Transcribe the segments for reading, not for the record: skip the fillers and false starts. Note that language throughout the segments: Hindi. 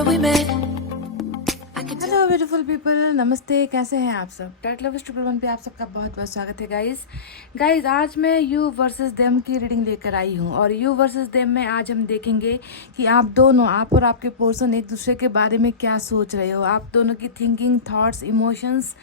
where we met. Hello beautiful people, नमस्ते। कैसे हैं आप सब? टाइट लव ट्रिपल वन पे आप सबका बहुत बहुत स्वागत है गाइस। आज मैं यू वर्सेस देम की रीडिंग लेकर आई हूँ और यू वर्सेस देम में आज हम देखेंगे कि आप दोनों, आप और आपके पर्सन एक दूसरे के बारे में क्या सोच रहे हो। आप दोनों की थिंकिंग, थॉट्स, इमोशंस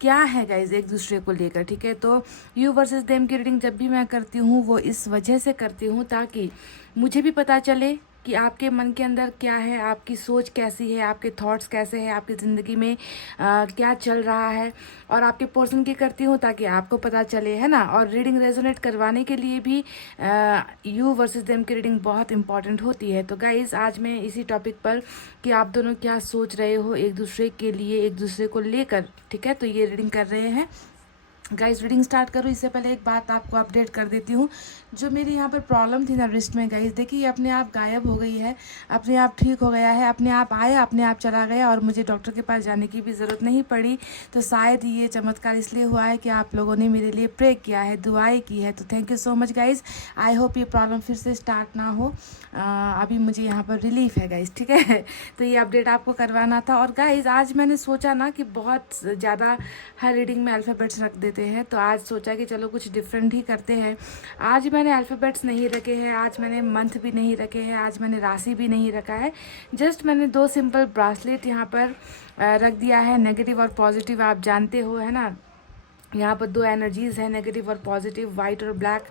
क्या है गाइज एक दूसरे को लेकर। ठीक है, तो यू वर्सेस देम की रीडिंग जब भी मैं करती हूँ वो इस वजह से करती हूँ ताकि मुझे भी पता चले कि आपके मन के अंदर क्या है, आपकी सोच कैसी है, आपके थॉट्स कैसे हैं, आपकी ज़िंदगी में क्या चल रहा है। और आपके पर्सन की करती हूँ ताकि आपको पता चले, है ना। और रीडिंग रेजोनेट करवाने के लिए भी यू वर्सेस देम की रीडिंग बहुत इंपॉर्टेंट होती है। तो गाइज़ आज मैं इसी टॉपिक पर कि आप दोनों क्या सोच रहे हो एक दूसरे के लिए, एक दूसरे को लेकर, ठीक है, तो ये रीडिंग कर रहे हैं। गाइस रीडिंग स्टार्ट करूँ इससे पहले एक बात आपको अपडेट कर देती हूँ। जो मेरी यहाँ पर प्रॉब्लम थी ना रिस्ट में, गाइस देखिए अपने आप गायब हो गई है, अपने आप ठीक हो गया है, अपने आप आया, अपने आप चला गया और मुझे डॉक्टर के पास जाने की भी ज़रूरत नहीं पड़ी। तो शायद ये चमत्कार इसलिए हुआ है कि आप लोगों ने मेरे लिए प्रे किया है, दुआएं की है। तो thank you so much guys. I hope ये प्रॉब्लम फिर से स्टार्ट ना हो। अभी मुझे यहाँ पर रिलीफ है गाइज़, ठीक है। तो ये अपडेट आपको करवाना था। और गाइज़ आज मैंने सोचा ना कि बहुत ज़्यादा हर रीडिंग में अल्फ़ाबेट्स रख देते हैं, तो आज सोचा कि चलो कुछ डिफरेंट ही करते हैं। आज मैंने अल्फ़ाबेट्स नहीं रखे हैं, आज मैंने मंथ भी नहीं रखे हैं, आज मैंने राशि भी नहीं रखा है। जस्ट मैंने दो सिंपल ब्रासलेट यहाँ पर रख दिया है, नेगेटिव और पॉजिटिव आप जानते हो, है ना। यहाँ पर दो एनर्जीज़ है, नेगेटिव और पॉजिटिव, वाइट और ब्लैक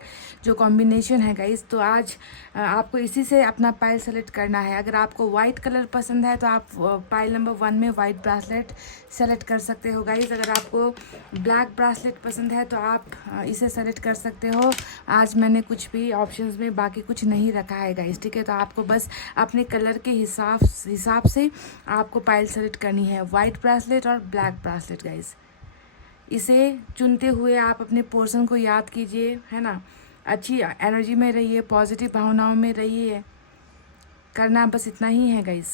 जो कॉम्बिनेशन है गाइस। तो आज आपको इसी से अपना पाइल सेलेक्ट करना है। अगर आपको वाइट कलर पसंद है तो आप पाइल नंबर 1 में वाइट ब्रासलेट सेलेक्ट कर सकते हो गाइस। अगर आपको ब्लैक ब्रासलेट पसंद है तो आप इसे सेलेक्ट कर सकते हो। आज मैंने कुछ भी ऑप्शंस में बाकी कुछ नहीं रखा है गाइस, ठीक है। तो आपको बस अपने कलर के हिसाब से आपको पाइल सेलेक्ट करनी है, वाइट ब्रासलेट और ब्लैक ब्रासलेट गाइस। इसे चुनते हुए आप अपने पर्सन को याद कीजिए, है ना। अच्छी एनर्जी में रहिए, पॉजिटिव भावनाओं में रहिए। करना बस इतना ही है guys.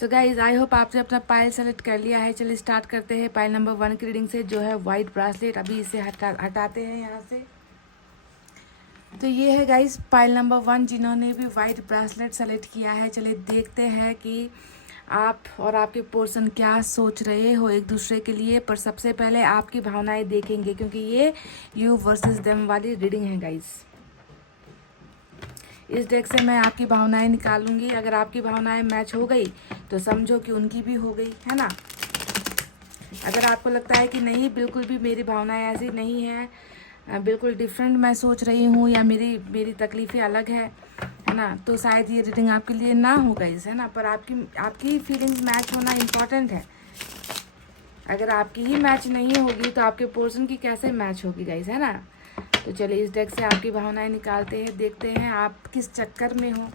So guys I hope आपने अपना पाइल सेलेक्ट कर लिया है। चलिए स्टार्ट करते हैं पाइल नंबर 1 की रीडिंग से, जो है वाइट ब्रासलेट। अभी इसे हटाते हैं यहाँ से। तो ये है गाइज पाइल नंबर 1 जिन्होंने भी वाइट ब्रासलेट सेलेक्ट किया है। चलिए देखते हैं कि आप और आपके पर्सन क्या सोच रहे हो एक दूसरे के लिए। पर सबसे पहले आपकी भावनाएं देखेंगे क्योंकि ये यू वर्सेस देम वाली रीडिंग है गाइज। इस डेक से मैं आपकी भावनाएं निकालूंगी। अगर आपकी भावनाएं मैच हो गई तो समझो कि उनकी भी हो गई, है ना। अगर आपको लगता है कि नहीं, बिल्कुल भी मेरी भावनाएं ऐसी नहीं है, बिल्कुल डिफरेंट मैं सोच रही हूँ, या मेरी तकलीफ़ें अलग है ना, तो शायद ये रीडिंग आपके लिए ना हो गाइस, है ना। पर आपकी फीलिंग्स मैच होना इम्पॉर्टेंट है। अगर आपकी ही मैच नहीं होगी तो आपके पर्सन की कैसे मैच होगी गाइस, है ना। तो चलिए इस डेक से आपकी भावनाएं निकालते हैं, देखते हैं आप किस चक्कर में हो।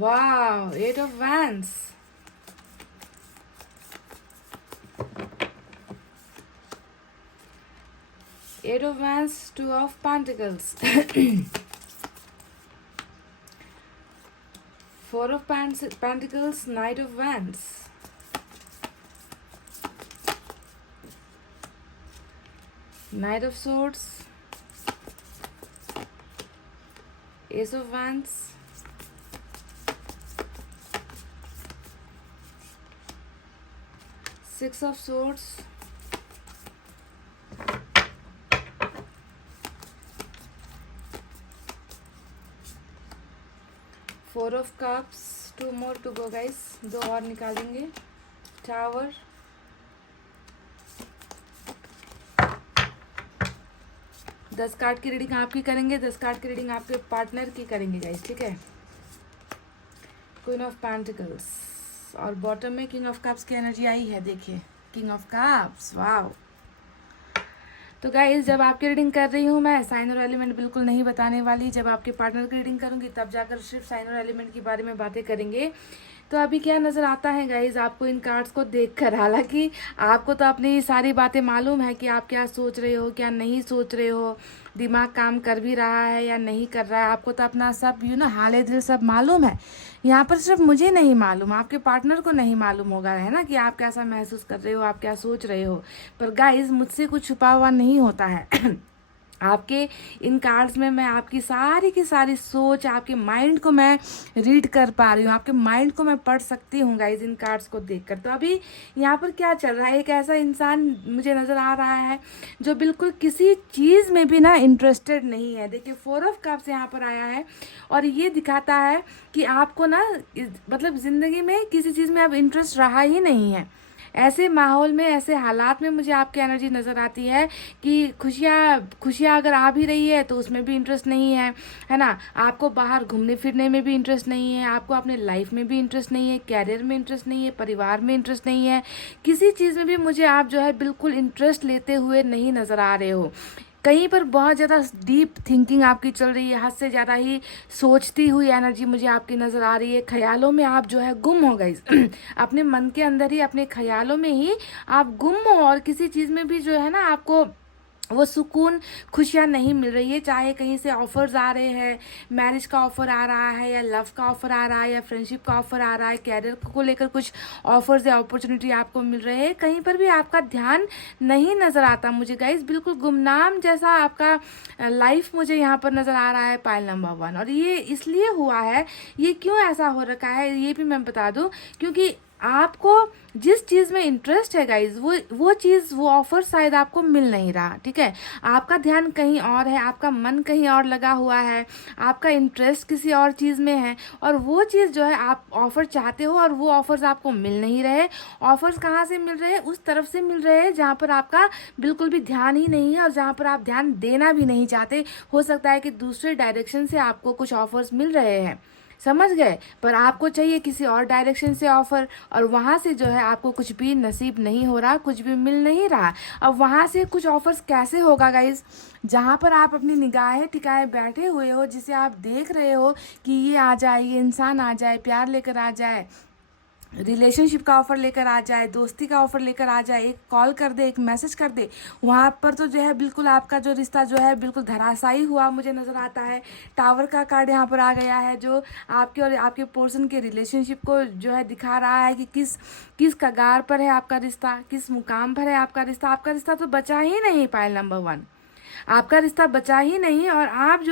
Wow, 8 of Wands. Eight of Wands, 2 of Pentacles. 4 of Pentacles, Knight of Wands. Knight of Swords. Ace of Wands. Six of Swords. Four of Cups. Two more to go guys, दो और निकालेंगे। Tower. दस कार्ड की रीडिंग आपकी करेंगे, 10 कार्ड की रीडिंग आपके पार्टनर की करेंगे गाइस, ठीक है। क्वीन ऑफ पेंटिकल्स और बॉटम में किंग ऑफ कप्स की एनर्जी आई है, देखिए किंग ऑफ कप्स, वाओ। तो गाइस जब आपकी रीडिंग कर रही हूँ मैं, साइन और एलिमेंट बिल्कुल नहीं बताने वाली। जब आपके पार्टनर की रीडिंग करूँगी तब जाकर सिर्फ साइन और एलिमेंट के बारे में बातें करेंगे। तो अभी क्या नज़र आता है गाइज आपको इन कार्ड्स को देखकर? हालांकि आपको तो अपनी सारी बातें मालूम है कि आप क्या सोच रहे हो, क्या नहीं सोच रहे हो, दिमाग काम कर भी रहा है या नहीं कर रहा है। आपको तो अपना सब हाले दिल सब मालूम है। यहाँ पर सिर्फ मुझे नहीं मालूम, आपके पार्टनर को नहीं मालूम होगा, है ना, कि आप कैसा महसूस कर रहे हो, आप क्या सोच रहे हो। पर गाइज मुझसे कुछ छुपा हुआ नहीं होता है। आपके इन कार्ड्स में मैं आपकी सारी की सारी सोच, आपके माइंड को मैं रीड कर पा रही हूँ, आपके माइंड को मैं पढ़ सकती हूँ गाइज इन कार्ड्स को देखकर। तो अभी यहाँ पर क्या चल रहा है, एक ऐसा इंसान मुझे नज़र आ रहा है जो बिल्कुल किसी चीज़ में भी ना इंटरेस्टेड नहीं है। देखिए 4 ऑफ कप्स यहाँ पर आया है और ये दिखाता है कि आपको ना मतलब ज़िंदगी में किसी चीज़ में अब इंटरेस्ट रहा ही नहीं है। ऐसे माहौल में, ऐसे हालात में मुझे आपकी एनर्जी नज़र आती है कि खुशियाँ अगर आ भी रही है तो उसमें भी इंटरेस्ट नहीं है ना। आपको बाहर घूमने फिरने में भी इंटरेस्ट नहीं है, आपको अपने लाइफ में भी इंटरेस्ट नहीं है, कैरियर में इंटरेस्ट नहीं है, परिवार में इंटरेस्ट नहीं है, किसी चीज़ में भी मुझे आप बिल्कुल इंटरेस्ट लेते हुए नहीं नज़र आ रहे हो। कहीं पर बहुत ज़्यादा डीप थिंकिंग आपकी चल रही है, हद से ज़्यादा ही सोचती हुई एनर्जी मुझे आपकी नज़र आ रही है। ख्यालों में आप गुम हो गए। अपने मन के अंदर ही, अपने ख्यालों में ही आप गुम हो और किसी चीज़ में भी ना आपको वो सुकून, खुशियाँ नहीं मिल रही है। चाहे कहीं से ऑफर्स आ रहे हैं, मैरिज का ऑफर आ रहा है या लव का ऑफर आ रहा है या फ्रेंडशिप का ऑफर आ रहा है, कैरियर को लेकर कुछ ऑफर्स या अपॉर्चुनिटी आपको मिल रहे हैं, कहीं पर भी आपका ध्यान नहीं नज़र आता मुझे गाइस। बिल्कुल गुमनाम जैसा आपका लाइफ मुझे यहाँ पर नज़र आ रहा है पाइल नंबर 1। और ये इसलिए हुआ है, ये क्यों ऐसा हो रखा है ये भी मैं बता दूँ, क्योंकि आपको जिस चीज़ में इंटरेस्ट है गाइज, वो चीज़, वो ऑफर शायद आपको मिल नहीं रहा, ठीक है। आपका ध्यान कहीं और है, आपका मन कहीं और लगा हुआ है, आपका इंटरेस्ट किसी और चीज़ में है और वो चीज़ आप ऑफर चाहते हो और वो ऑफर्स आपको मिल नहीं रहे। ऑफर्स कहाँ से मिल रहे हैं? उस तरफ से मिल रहे हैं जहाँ पर आपका बिल्कुल भी ध्यान ही नहीं है और जहाँ पर आप ध्यान देना भी नहीं चाहते। हो सकता है कि दूसरे डायरेक्शन से आपको कुछ ऑफर्स मिल रहे हैं, समझ गए, पर आपको चाहिए किसी और डायरेक्शन से ऑफर और वहाँ से आपको कुछ भी नसीब नहीं हो रहा, कुछ भी मिल नहीं रहा। अब वहाँ से कुछ ऑफर्स कैसे होगा गाइज? जहाँ पर आप अपनी निगाहें टिकाए बैठे हुए हो, जिसे आप देख रहे हो कि ये आ जाए, ये इंसान आ जाए, प्यार लेकर आ जाए, रिलेशनशिप का ऑफर लेकर आ जाए, दोस्ती का ऑफर लेकर आ जाए, एक कॉल कर दे, एक मैसेज कर दे, वहाँ पर तो बिल्कुल आपका रिश्ता बिल्कुल धराशायी हुआ मुझे नज़र आता है। टावर का कार्ड यहाँ पर आ गया है जो आपके और आपके पर्सन के रिलेशनशिप को दिखा रहा है कि किस कगार पर है आपका रिश्ता, किस मुकाम पर है आपका रिश्ता। आपका रिश्ता तो बचा ही नहीं पाइल नंबर 1, आपका रिश्ता बचा ही नहीं। और आप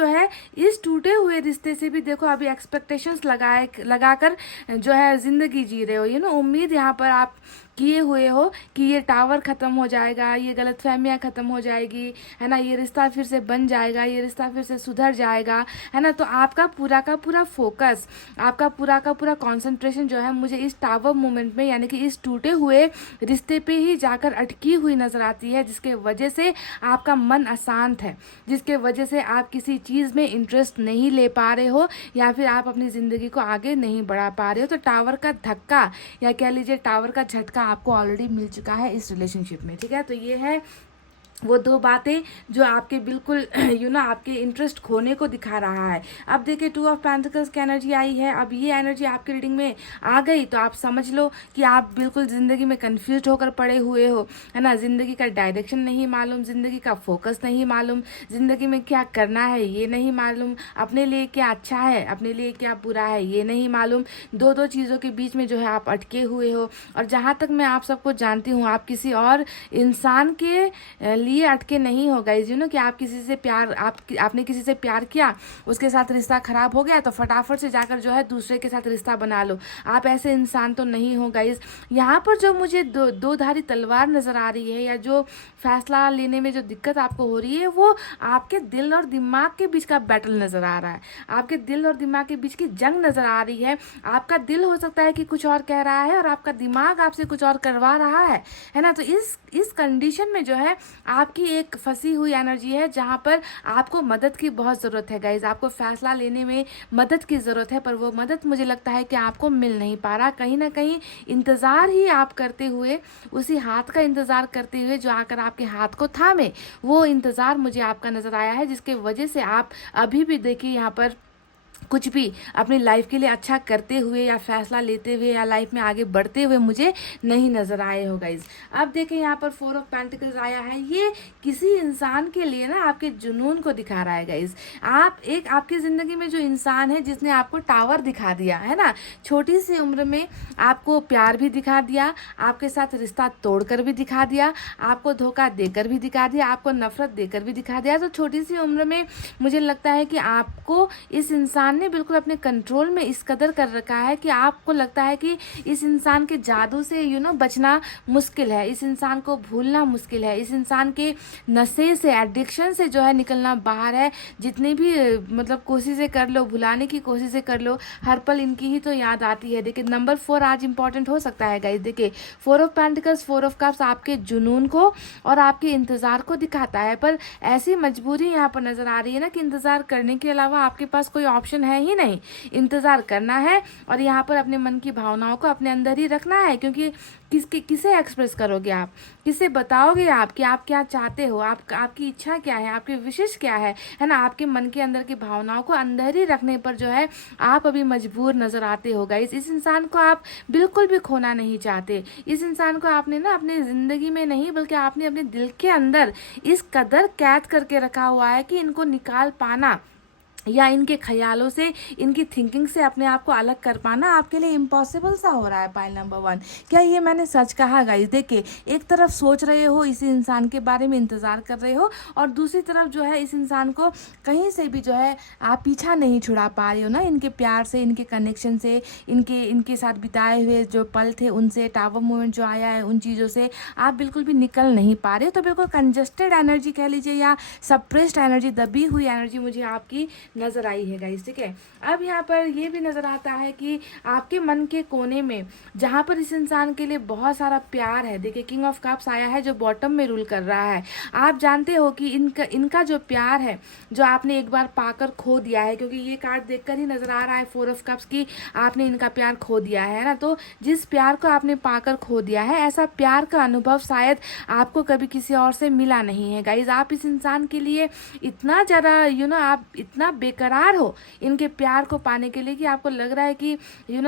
इस टूटे हुए रिश्ते से भी देखो अभी एक्सपेक्टेशंस लगाकर जिंदगी जी रहे हो। उम्मीद यहाँ पर आप किए हुए हो कि ये टावर ख़त्म हो जाएगा, ये गलतफहमियाँ ख़त्म हो जाएगी, है ना, ये रिश्ता फिर से बन जाएगा, ये रिश्ता फिर से सुधर जाएगा, है ना। तो आपका पूरा का पूरा फोकस, आपका पूरा का पूरा कंसंट्रेशन मुझे इस टावर मोमेंट में, यानी कि इस टूटे हुए रिश्ते पे ही जाकर अटकी हुई नज़र आती है, जिसके वजह से आपका मन अशांत है, जिसके वजह से आप किसी चीज़ में इंटरेस्ट नहीं ले पा रहे हो या फिर आप अपनी ज़िंदगी को आगे नहीं बढ़ा पा रहे हो। तो टावर का धक्का या कह लीजिए टावर का झटका आपको ऑलरेडी मिल चुका है इस रिलेशनशिप में, ठीक है। तो ये है वो 2 बातें जो आपके बिल्कुल आपके इंटरेस्ट खोने को दिखा रहा है। अब देखिए 2 ऑफ पेंटिकल्स की एनर्जी आई है। अब ये एनर्जी आपकी रीडिंग में आ गई तो आप समझ लो कि आप बिल्कुल ज़िंदगी में कंफ्यूज होकर पड़े हुए हो, है ना। ज़िंदगी का डायरेक्शन नहीं मालूम, ज़िंदगी का फोकस नहीं मालूम, ज़िंदगी में क्या करना है ये नहीं मालूम, अपने लिए क्या अच्छा है, अपने लिए क्या बुरा है ये नहीं मालूम। 2 चीज़ों के बीच में आप अटके हुए हो। और जहाँ तक मैं आप सबको जानती हूँ, आप किसी और इंसान के लिए अटके नहीं हो गाइस। कि आप किसी से प्यार, आपने किसी से प्यार किया, उसके साथ रिश्ता खराब हो गया तो फटाफट से जाकर दूसरे के साथ रिश्ता बना लो। आप ऐसे इंसान तो नहीं हो गाइस। यहाँ पर जो मुझे दो धारी तलवार नज़र आ रही है, या जो फैसला लेने में जो दिक्कत आपको हो रही है, वो आपके दिल और दिमाग के बीच का बैटल नज़र आ रहा है, आपके दिल और दिमाग के बीच की जंग नज़र आ रही है। आपका दिल हो सकता है कि कुछ और कह रहा है और आपका दिमाग आपसे कुछ और करवा रहा है ना। तो इस कंडीशन में आपकी एक फंसी हुई एनर्जी है जहाँ पर आपको मदद की बहुत ज़रूरत है गाइज। आपको फैसला लेने में मदद की ज़रूरत है, पर वो मदद मुझे लगता है कि आपको मिल नहीं पा रहा। कहीं ना कहीं इंतज़ार ही आप करते हुए, उसी हाथ का इंतज़ार करते हुए जो आकर आपके हाथ को थामे, वो इंतज़ार मुझे आपका नज़र आया है, जिसके वजह से आप अभी भी देखिए यहाँ पर कुछ भी अपनी लाइफ के लिए अच्छा करते हुए या फैसला लेते हुए या लाइफ में आगे बढ़ते हुए मुझे नहीं नज़र आए हो गाइज। अब देखें यहाँ पर 4 ऑफ पेंटिकल्स आया है, ये किसी इंसान के लिए ना आपके जुनून को दिखा रहा है गाइज। आपकी ज़िंदगी में जो इंसान है जिसने आपको टावर दिखा दिया है ना, छोटी सी उम्र में आपको प्यार भी दिखा दिया, आपके साथ रिश्ता तोड़कर भी दिखा दिया, आपको धोखा देकर भी दिखा दिया, आपको नफरत देकर भी दिखा दिया। तो छोटी सी उम्र में मुझे लगता है कि आपको इस इंसान ने बिल्कुल अपने कंट्रोल में इस कदर कर रखा है कि आपको लगता है कि इस इंसान के जादू से बचना मुश्किल है, इस इंसान को भूलना मुश्किल है, इस इंसान के नशे से, एडिक्शन से जो है निकलना बाहर है। जितनी भी मतलब कोशिशें कर लो, भुलाने की कोशिशें कर लो, हर पल इनकी ही तो याद आती है। देखिए नंबर 4 आज इंपॉर्टेंट हो सकता है गाइस। देखिए 4 ऑफ पेंटिकल्स, 4 ऑफ कप्स आपके जुनून को और आपके इंतजार को दिखाता है, पर ऐसी मजबूरी यहाँ पर नजर आ रही है ना कि इंतजार करने के अलावा आपके पास कोई ऑप्शन है ही नहीं। इंतजार करना है और यहाँ पर अपने मन की भावनाओं को अपने अंदर ही रखना है, क्योंकि किसे एक्सप्रेस करोगे आप, किसे बताओगे आप कि आप क्या चाहते हो, आपकी इच्छा क्या है, आपकी विशेष क्या है ना। आपके मन के अंदर की भावनाओं को अंदर ही रखने पर जो है आप अभी मजबूर नजर आते हो गाइस। इस इंसान को आप बिल्कुल भी खोना नहीं चाहते। इस इंसान को आपने ना अपनी जिंदगी में नहीं बल्कि आपने अपने दिल के अंदर इस कदर कैद करके रखा हुआ है कि इनको निकाल पाना या इनके ख्यालों से, इनकी थिंकिंग से अपने आप को अलग कर पाना आपके लिए इम्पॉसिबल सा हो रहा है। पाइल नंबर 1, क्या ये मैंने सच कहा गाइस? देखिए एक तरफ सोच रहे हो इस इंसान के बारे में, इंतज़ार कर रहे हो, और दूसरी तरफ जो है इस इंसान को कहीं से भी जो है आप पीछा नहीं छुड़ा पा रहे हो ना, इनके प्यार से, इनके कनेक्शन से, इनके साथ बिताए हुए जो पल थे उनसे, टावर मोमेंट जो आया है उन चीज़ों से आप बिल्कुल भी निकल नहीं पा रहे हो। तो बिल्कुल कंजस्टेड एनर्जी कह लीजिए या सप्रेस्ड एनर्जी, दबी हुई एनर्जी मुझे आपकी नजर आई है गाइस, ठीक है। अब यहाँ पर ये भी नजर आता है कि आपके मन के कोने में जहाँ पर इस इंसान के लिए बहुत सारा प्यार है, देखिए किंग ऑफ कप्स आया है जो बॉटम में रूल कर रहा है। आप जानते हो कि इनका जो प्यार है जो आपने एक बार पाकर खो दिया है, क्योंकि ये कार्ड देखकर ही नजर आ रहा है 4 ऑफ कप्स की आपने इनका प्यार खो दिया है ना। तो जिस प्यार को आपने पाकर खो दिया है, ऐसा प्यार का अनुभव शायद आपको कभी किसी और से मिला नहीं है गाइज। आप इस इंसान के लिए इतना ज़्यादा आप इतना बेकरार हो इनके प्यार को पाने के लिए कि आपको लग रहा है कि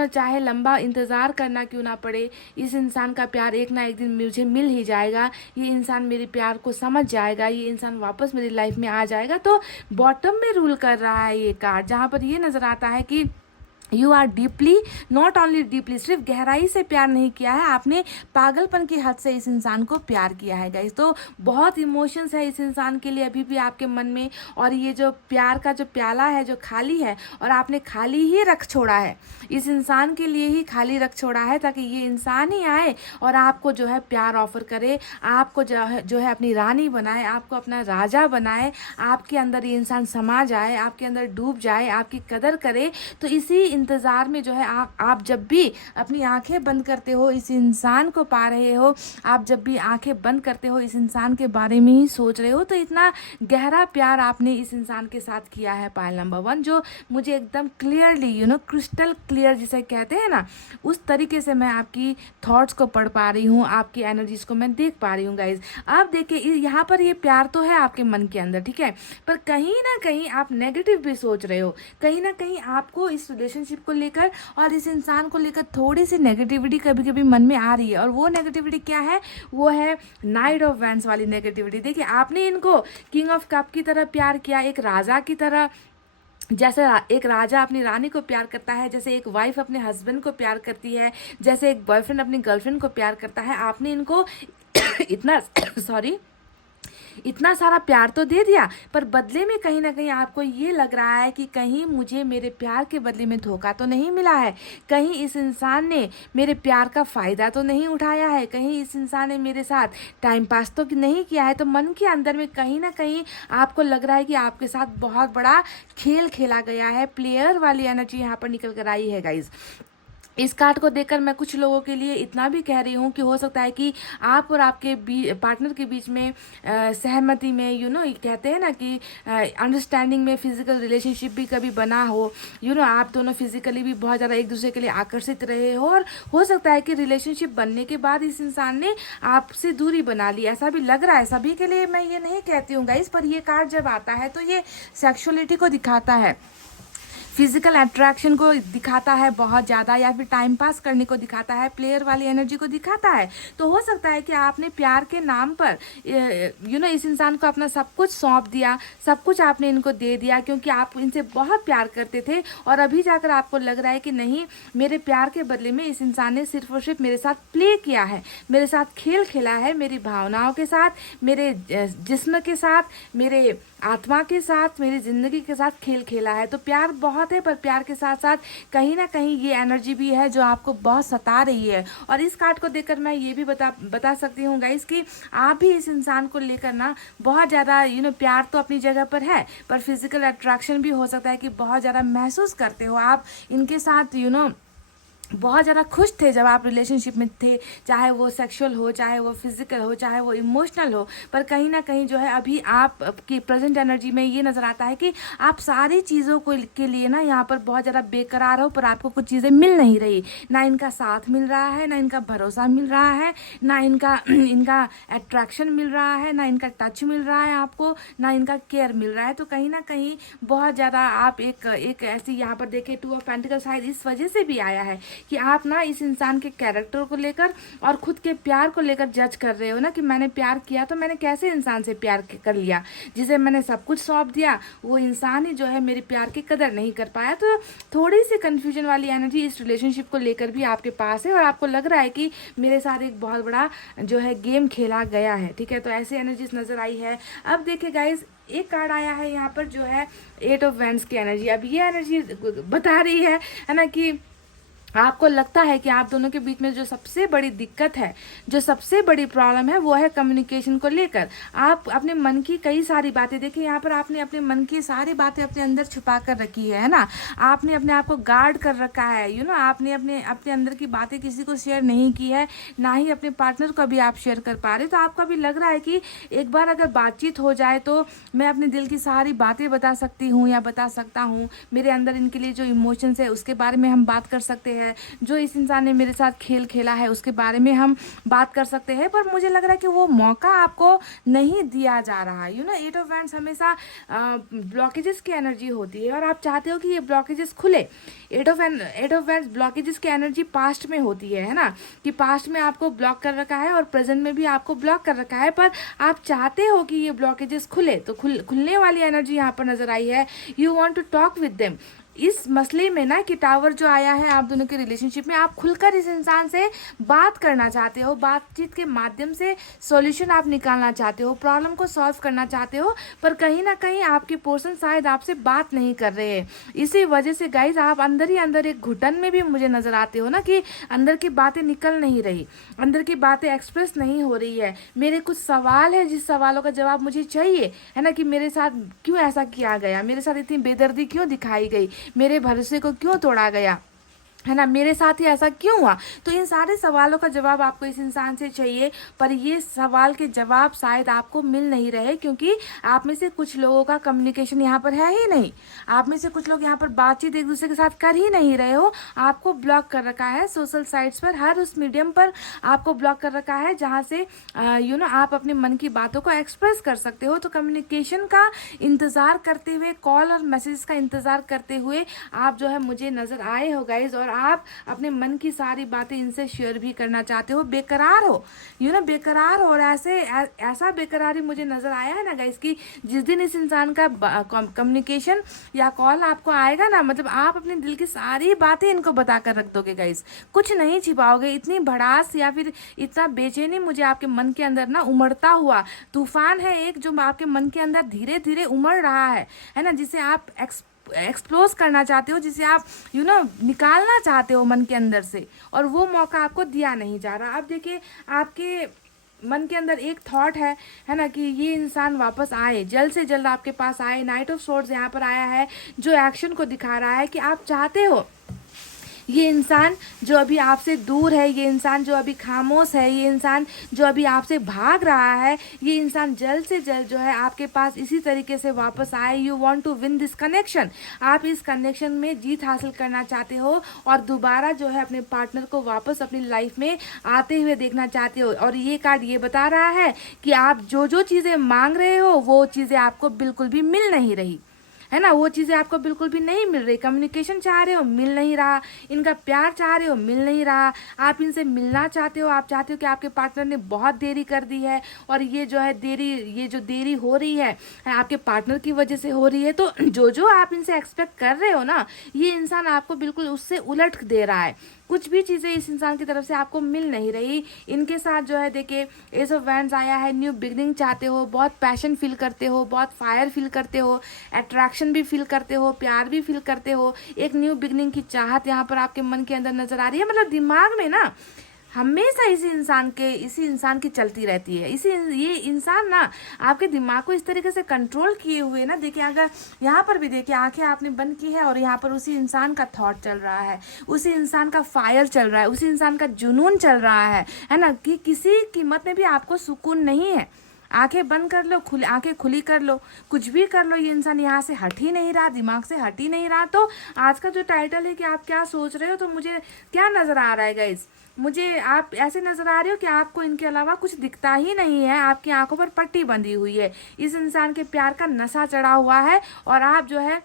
चाहे लंबा इंतज़ार करना क्यों ना पड़े, इस इंसान का प्यार एक ना एक दिन मुझे मिल ही जाएगा, ये इंसान मेरे प्यार को समझ जाएगा, ये इंसान वापस मेरी लाइफ में आ जाएगा। तो बॉटम में रूल कर रहा है ये कार्ड, जहाँ पर ये नज़र आता है कि you are deeply, not only deeply, सिर्फ गहराई से प्यार नहीं किया है, आपने पागलपन की हद से इस इंसान को प्यार किया है गाइस। तो बहुत इमोशंस है इस इंसान के लिए अभी भी आपके मन में, और ये जो प्यार का जो प्याला है जो खाली है, और आपने खाली ही रख छोड़ा है, इस इंसान के लिए ही खाली रख छोड़ा है ताकि ये इंसान ही आए और आपको जो है प्यार ऑफर करे, आपको जो है अपनी रानी बनाए, आपको अपना राजा बनाए, आपके अंदर ये इंसान समा जाए, आपके अंदर डूब जाए, आपकी कदर करे। तो इसी इंतज़ार में जो है आप जब भी अपनी आंखें बंद करते हो इस इंसान को पा रहे हो, आप जब भी आंखें बंद करते हो इस इंसान के बारे में ही सोच रहे हो, तो इतना गहरा प्यार आपने इस इंसान के साथ किया है पायल नंबर 1, जो मुझे एकदम क्लियरली क्रिस्टल क्लियर जिसे कहते हैं ना, उस तरीके से मैं आपकी थॉट्स को पढ़ पा रही हूँ, आपकी एनर्जीज को मैं देख पा रही हूँ गाइज। अब देखिए यहाँ पर ये प्यार तो है आपके मन के अंदर, ठीक है, पर कहीं ना कहीं आप नेगेटिव भी सोच रहे हो, कहीं ना कहीं आपको इस रिलेशनशिप को लेकर और इस इंसान को लेकर थोड़ी सी नेगेटिविटी कभी कभी मन में आ रही है। और वो नेगेटिविटी क्या है? वो है नाइट ऑफ वैंड्स वाली नेगेटिविटी। देखिए आपने इनको किंग ऑफ कप की तरह प्यार किया, एक राजा की तरह, जैसे एक राजा अपनी रानी को प्यार करता है, जैसे एक वाइफ अपने हस्बैंड को प्यार करती है, जैसे एक बॉयफ्रेंड अपनी गर्लफ्रेंड को प्यार करता है, आपने इनको इतना इतना सारा प्यार तो दे दिया, पर बदले में कहीं ना कहीं आपको ये लग रहा है कि कहीं मुझे मेरे प्यार के बदले में धोखा तो नहीं मिला है, कहीं इस इंसान ने मेरे प्यार का फ़ायदा तो नहीं उठाया है, कहीं इस इंसान ने मेरे साथ टाइम पास तो नहीं किया है। तो मन के अंदर में कहीं ना कहीं आपको लग रहा है कि आपके साथ बहुत बड़ा खेल खेला गया है। प्लेयर वाली एनर्जी यहाँ पर निकल कर आई है गाइज। इस कार्ड को देखकर मैं कुछ लोगों के लिए इतना भी कह रही हूँ कि हो सकता है कि आप और आपके पार्टनर के बीच में सहमति में कहते हैं ना कि अंडरस्टैंडिंग में फिजिकल रिलेशनशिप भी कभी बना हो, आप दोनों फिजिकली भी बहुत ज़्यादा एक दूसरे के लिए आकर्षित रहे हो, और हो सकता है कि रिलेशनशिप बनने के बाद इस इंसान ने आपसे दूरी बना ली, ऐसा भी लग रहा है। सभी के लिए मैं ये नहीं कहती हूँ गाइस, पर ये कार्ड जब आता है तो ये सेक्सुअलिटी को दिखाता है, फिजिकल अट्रैक्शन को दिखाता है बहुत ज़्यादा, या फिर टाइम पास करने को दिखाता है, प्लेयर वाली एनर्जी को दिखाता है। तो हो सकता है कि आपने प्यार के नाम पर इस इंसान को अपना सब कुछ सौंप दिया, सब कुछ आपने इनको दे दिया क्योंकि आप इनसे बहुत प्यार करते थे, और अभी जाकर आपको लग रहा है कि नहीं, मेरे प्यार के बदले में इस इंसान ने सिर्फ और सिर्फ मेरे साथ प्ले किया है, मेरे साथ खेल खेला है, मेरी भावनाओं के साथ, मेरे जिस्म के साथ, मेरे आत्मा के साथ, मेरी ज़िंदगी के साथ खेल खेला है। तो प्यार बहुत है, पर प्यार के साथ साथ कहीं ना कहीं ये एनर्जी भी है जो आपको बहुत सता रही है। और इस कार्ड को देखकर मैं ये भी बता सकती हूँ गाइस कि आप भी इस इंसान को लेकर ना बहुत ज़्यादा प्यार तो अपनी जगह पर है, पर फिजिकल अट्रैक्शन भी हो सकता है कि बहुत ज़्यादा महसूस करते हो आप इनके साथ। बहुत ज़्यादा खुश थे जब आप रिलेशनशिप में थे, चाहे वो सेक्सुअल हो, चाहे वो फिजिकल हो, चाहे वो इमोशनल हो, पर कहीं ना कहीं जो है अभी आप की प्रेजेंट एनर्जी में ये नज़र आता है कि आप सारी चीज़ों को के लिए ना यहाँ पर बहुत ज़्यादा बेकरार हो, पर आपको कुछ चीज़ें मिल नहीं रही। ना इनका साथ मिल रहा है, ना इनका भरोसा मिल रहा है, ना इनका अट्रैक्शन मिल रहा है, ना इनका टच मिल रहा है आपको, ना इनका केयर मिल रहा है। तो कहीं ना कहीं बहुत ज़्यादा आप एक ऐसी यहाँ पर देखें, 2 ऑफ पेंटिकल्स शायद इस वजह से भी आया है कि आप ना इस इंसान के कैरेक्टर को लेकर और खुद के प्यार को लेकर जज कर रहे हो ना, कि मैंने प्यार किया तो मैंने कैसे इंसान से प्यार कर लिया, जिसे मैंने सब कुछ सौंप दिया, वो इंसान ही जो है मेरे प्यार की कदर नहीं कर पाया। तो थोड़ी सी कन्फ्यूजन वाली एनर्जी इस रिलेशनशिप को लेकर भी आपके पास है, और आपको लग रहा है कि मेरे साथ एक बहुत बड़ा जो है गेम खेला गया है। ठीक है, तो ऐसी एनर्जीज नजर आई है। अब देखिए गाइज, एक कार्ड आया है यहाँ पर जो है 8 ऑफ वैंड्स की एनर्जी। अब ये एनर्जी बता रही है ना कि आपको लगता है कि आप दोनों के बीच में जो सबसे बड़ी दिक्कत है, जो सबसे बड़ी प्रॉब्लम है, वो है कम्युनिकेशन को लेकर। आप अपने मन की कई सारी बातें, देखिए यहाँ पर आपने अपने मन की सारी बातें अपने अंदर छुपा कर रखी है ना, आपने अपने आप को गार्ड कर रखा है। आपने अपने अंदर की बातें किसी को शेयर नहीं की है, ना ही अपने पार्टनर को भी आप शेयर कर पा रहे। तो आपको भी लग रहा है कि एक बार अगर बातचीत हो जाए तो मैं अपने दिल की सारी बातें बता सकती हूँ या बता सकता हूँ, मेरे अंदर इनके लिए जो इमोशंस है उसके बारे में हम बात कर सकते हैं, जो इस इंसान ने मेरे साथ खेल खेला है उसके बारे में हम बात कर सकते हैं। पर मुझे लग रहा है कि वो मौका आपको नहीं दिया जा रहा है। 8 ऑफ वैंड्स हमेशा ब्लॉकेजेस की एनर्जी होती है, और आप चाहते हो कि ये ब्लॉकेजेस खुले। 8 ऑफ वैंड्स ब्लॉकेजेस की एनर्जी पास्ट में होती है ना, कि पास्ट में आपको ब्लॉक कर रखा है और प्रेजेंट में भी आपको ब्लॉक कर रखा है, पर आप चाहते हो कि ये ब्लॉकेजेस खुले। तो खुलने वाली एनर्जी यहाँ पर नजर आई है। You want to talk with them इस मसले में ना, कि टावर जो आया है आप दोनों के रिलेशनशिप में, आप खुलकर इस इंसान से बात करना चाहते हो, बातचीत के माध्यम से सॉल्यूशन आप निकालना चाहते हो, प्रॉब्लम को सॉल्व करना चाहते हो, पर कहीं ना कहीं आपके पर्सन शायद आपसे बात नहीं कर रहे हैं। इसी वजह से गाइज आप अंदर ही अंदर एक घुटन में भी मुझे नजर आते हो ना, कि अंदर की बातें निकल नहीं रही, अंदर की बातें एक्सप्रेस नहीं हो रही है। मेरे कुछ सवाल है जिस सवालों का जवाब मुझे चाहिए, है ना, कि मेरे साथ क्यों ऐसा किया गया, मेरे साथ इतनी बेदर्दी क्यों दिखाई गई, मेरे भरोसे को क्यों तोड़ा गया, है ना, मेरे साथ ही ऐसा क्यों हुआ। तो इन सारे सवालों का जवाब आपको इस इंसान से चाहिए, पर ये सवाल के जवाब शायद आपको मिल नहीं रहे, क्योंकि आप में से कुछ लोगों का कम्युनिकेशन यहाँ पर है ही नहीं। आप में से कुछ लोग यहाँ पर बातचीत एक दूसरे के साथ कर ही नहीं रहे हो। आपको ब्लॉक कर रखा है सोशल साइट्स पर, हर उस मीडियम पर आपको ब्लॉक कर रखा है जहाँ से आप अपने मन की बातों को एक्सप्रेस कर सकते हो। तो कम्युनिकेशन का इंतज़ार करते हुए, कॉल और मैसेज का इंतज़ार करते हुए आप जो है मुझे नज़र आए हो गाइज, और आप अपने मन की सारी बातें इनसे शेयर भी करना चाहते हो, बेकरार हो, बेकरार हो। और ऐसा बेकरारी मुझे नजर आया है ना गाइस, कि जिस दिन इस इंसान का कम्युनिकेशन या कॉल आपको आएगा ना, मतलब आप अपने दिल की सारी बातें इनको बता कर रख दोगे गाइस, कुछ नहीं छिपाओगे। इतनी भड़ास या फिर इतना बेचैनी मुझे आपके मन के अंदर ना उमड़ता हुआ तूफान है एक, जो आपके मन के अंदर धीरे धीरे उमड़ रहा है ना, जिसे आप एक्सप्लोज करना चाहते हो, जिसे आप निकालना चाहते हो मन के अंदर से, और वो मौका आपको दिया नहीं जा रहा। अब देखिए, आपके मन के अंदर एक थॉट है ना, कि ये इंसान वापस आए, जल्द से जल्द आपके पास आए। नाइट ऑफ सोर्ड्स यहाँ पर आया है, जो एक्शन को दिखा रहा है कि आप चाहते हो ये इंसान जो अभी आपसे दूर है, ये इंसान जो अभी खामोश है, ये इंसान जो अभी आपसे भाग रहा है, ये इंसान जल्द से जल्द जो है आपके पास इसी तरीके से वापस आए। You want to win this connection, आप इस कनेक्शन में जीत हासिल करना चाहते हो, और दोबारा जो है अपने पार्टनर को वापस अपनी लाइफ में आते हुए देखना चाहते हो। और ये कार्ड ये बता रहा है कि आप जो जो चीज़ें मांग रहे हो वो चीज़ें आपको बिल्कुल भी मिल नहीं रही, है ना, वो चीज़ें आपको बिल्कुल भी नहीं मिल रही। कम्युनिकेशन चाह रहे हो, मिल नहीं रहा। इनका प्यार चाह रहे हो, मिल नहीं रहा। आप इनसे मिलना चाहते हो, आप चाहते हो कि आपके पार्टनर ने बहुत देरी कर दी है, और ये जो है देरी, ये जो देरी हो रही है आपके पार्टनर की वजह से हो रही है। तो जो जो आप इनसे एक्सपेक्ट कर रहे हो ना, ये इंसान आपको बिल्कुल उससे उलट दे रहा है। कुछ भी चीज़ें इस इंसान की तरफ से आपको मिल नहीं रही। इनके साथ जो है देखिए एस ऑफ वैंड्स आया है, न्यू बिगनिंग चाहते हो, बहुत पैशन फील करते हो, बहुत फायर फील करते हो, अट्रैक्शन भी फील करते हो, प्यार भी फील करते हो। एक न्यू बिगनिंग की चाहत यहाँ पर आपके मन के अंदर नजर आ रही है। मतलब दिमाग में ना हमेशा इसी इंसान की चलती रहती है। ये इंसान ना आपके दिमाग को इस तरीके से कंट्रोल किए हुए ना, देखिए अगर यहाँ पर भी देखिए आंखें आपने बंद की है और यहाँ पर उसी इंसान का थॉट चल रहा है, उसी इंसान का फायर चल रहा है, उसी इंसान का जुनून चल रहा है ना, कि किसी कीमत में भी आपको सुकून नहीं है। आंखें बंद कर लो, आंखें खुली कर लो, कुछ भी कर लो, ये इंसान यहाँ से हट ही नहीं रहा, दिमाग से हट ही नहीं रहा। तो आज का जो टाइटल है कि आप क्या सोच रहे हो, तो मुझे क्या नजर आ रहा है गाइस, मुझे आप ऐसे नजर आ रहे हो कि आपको इनके अलावा कुछ दिखता ही नहीं है। आपकी आंखों पर पट्टी बंधी हुई है, इस इंसान के प्यार का नशा चढ़ा हुआ है, और आप जो है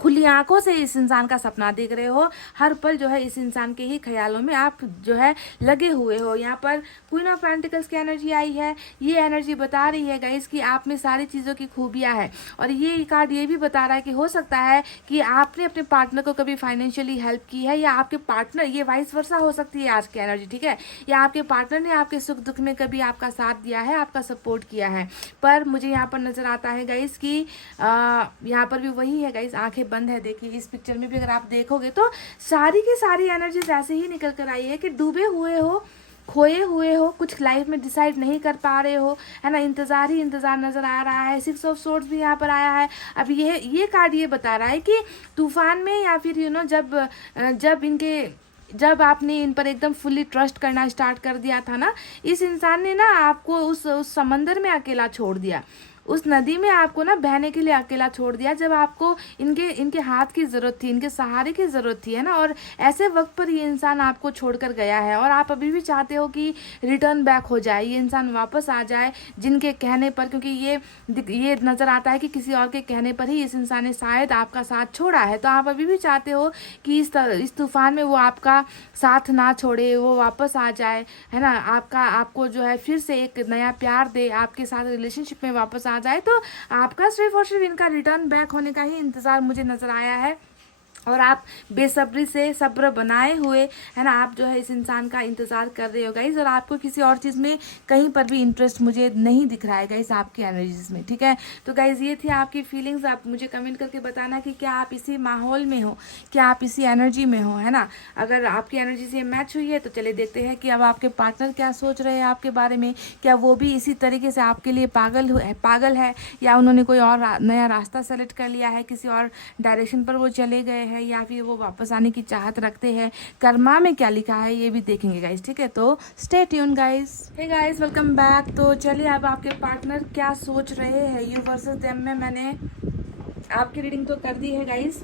खुली आंखों से इस इंसान का सपना देख रहे हो। हर पल जो है इस इंसान के ही ख्यालों में आप जो है लगे हुए हो। यहाँ पर क्वीन ऑफ पेंटिकल्स की एनर्जी आई है। ये एनर्जी बता रही है गाइस कि आप में सारी चीज़ों की खूबियाँ है, और ये कार्ड ये भी बता रहा है कि हो सकता है कि आपने अपने पार्टनर को कभी फाइनेंशियली हेल्प की है, या आपके पार्टनर, ये वाइस वर्सा हो सकती है आज की एनर्जी, ठीक है, या आपके पार्टनर ने आपके सुख दुख में कभी आपका साथ दिया है, आपका सपोर्ट किया है। पर मुझे यहाँ पर नजर आता है गाइस कि यहाँ पर भी वही है गाइस, आंखें बंद है। देखिए इस पिक्चर में भी अगर आप देखोगे तो सारी की सारी एनर्जीज ऐसे ही निकल कर आई है कि डूबे हुए हो, खोए हुए हो, कुछ लाइफ में डिसाइड नहीं कर पा रहे हो, है ना, इंतजार ही इंतजार नजर आ रहा है। 6 ऑफ सोर्ड्स भी यहाँ पर आया है। अब ये कार्ड ये बता रहा है कि तूफान में, या फिर जब आपने इन पर एकदम फुल्ली ट्रस्ट करना स्टार्ट कर दिया था ना, इस इंसान ने ना आपको उस समंदर में अकेला छोड़ दिया, उस नदी में आपको ना बहने के लिए अकेला छोड़ दिया, जब आपको इनके हाथ की ज़रूरत थी, इनके सहारे की ज़रूरत थी, है ना। और ऐसे वक्त पर ये इंसान आपको छोड़कर गया है, और आप अभी भी चाहते हो कि रिटर्न बैक हो जाए, ये इंसान वापस आ जाए जिनके कहने पर, क्योंकि ये नज़र आता है कि किसी और के कहने पर ही इस इंसान ने शायद आपका साथ छोड़ा है। तो आप अभी भी चाहते हो कि इस तूफान में वो आपका साथ ना छोड़े, वो वापस आ जाए, है ना, आपको जो है फिर से एक नया प्यार दे, आपके साथ रिलेशनशिप में वापस आ जाए। तो आपका सिर्फ और सिर्फ इनका रिटर्न बैक होने का ही इंतजार मुझे नजर आया है, और आप बेसब्री से सब्र बनाए हुए, है ना, आप जो है इस इंसान का इंतज़ार कर रहे हो गाइस, और आपको किसी और चीज़ में कहीं पर भी इंटरेस्ट मुझे नहीं दिख रहा है गाइस आपकी एनर्जीज में, ठीक है। तो गाइस ये थी आपकी फीलिंग्स। आप मुझे कमेंट करके बताना कि क्या आप इसी माहौल में हो, क्या आप इसी एनर्जी में हो, है ना। अगर आपकी एनर्जी से मैच हुई है तो चलिए देखते हैं कि अब आपके पार्टनर क्या सोच रहे हैं आपके बारे में। क्या वो भी इसी तरीके से आपके लिए पागल है, या उन्होंने कोई और नया रास्ता सेलेक्ट कर लिया है, किसी और डायरेक्शन पर वो चले गए हैं, या फिर वो वापस आने की चाहत रखते हैं। कर्मा में क्या लिखा है ये भी देखेंगे गाइस, ठीक है। तो stay tune guys. Hey guys, welcome back. तो चलिए अब आपके पार्टनर क्या सोच रहे हैं यू वर्सेस देम में मैंने आपकी रीडिंग तो कर दी है गाइस।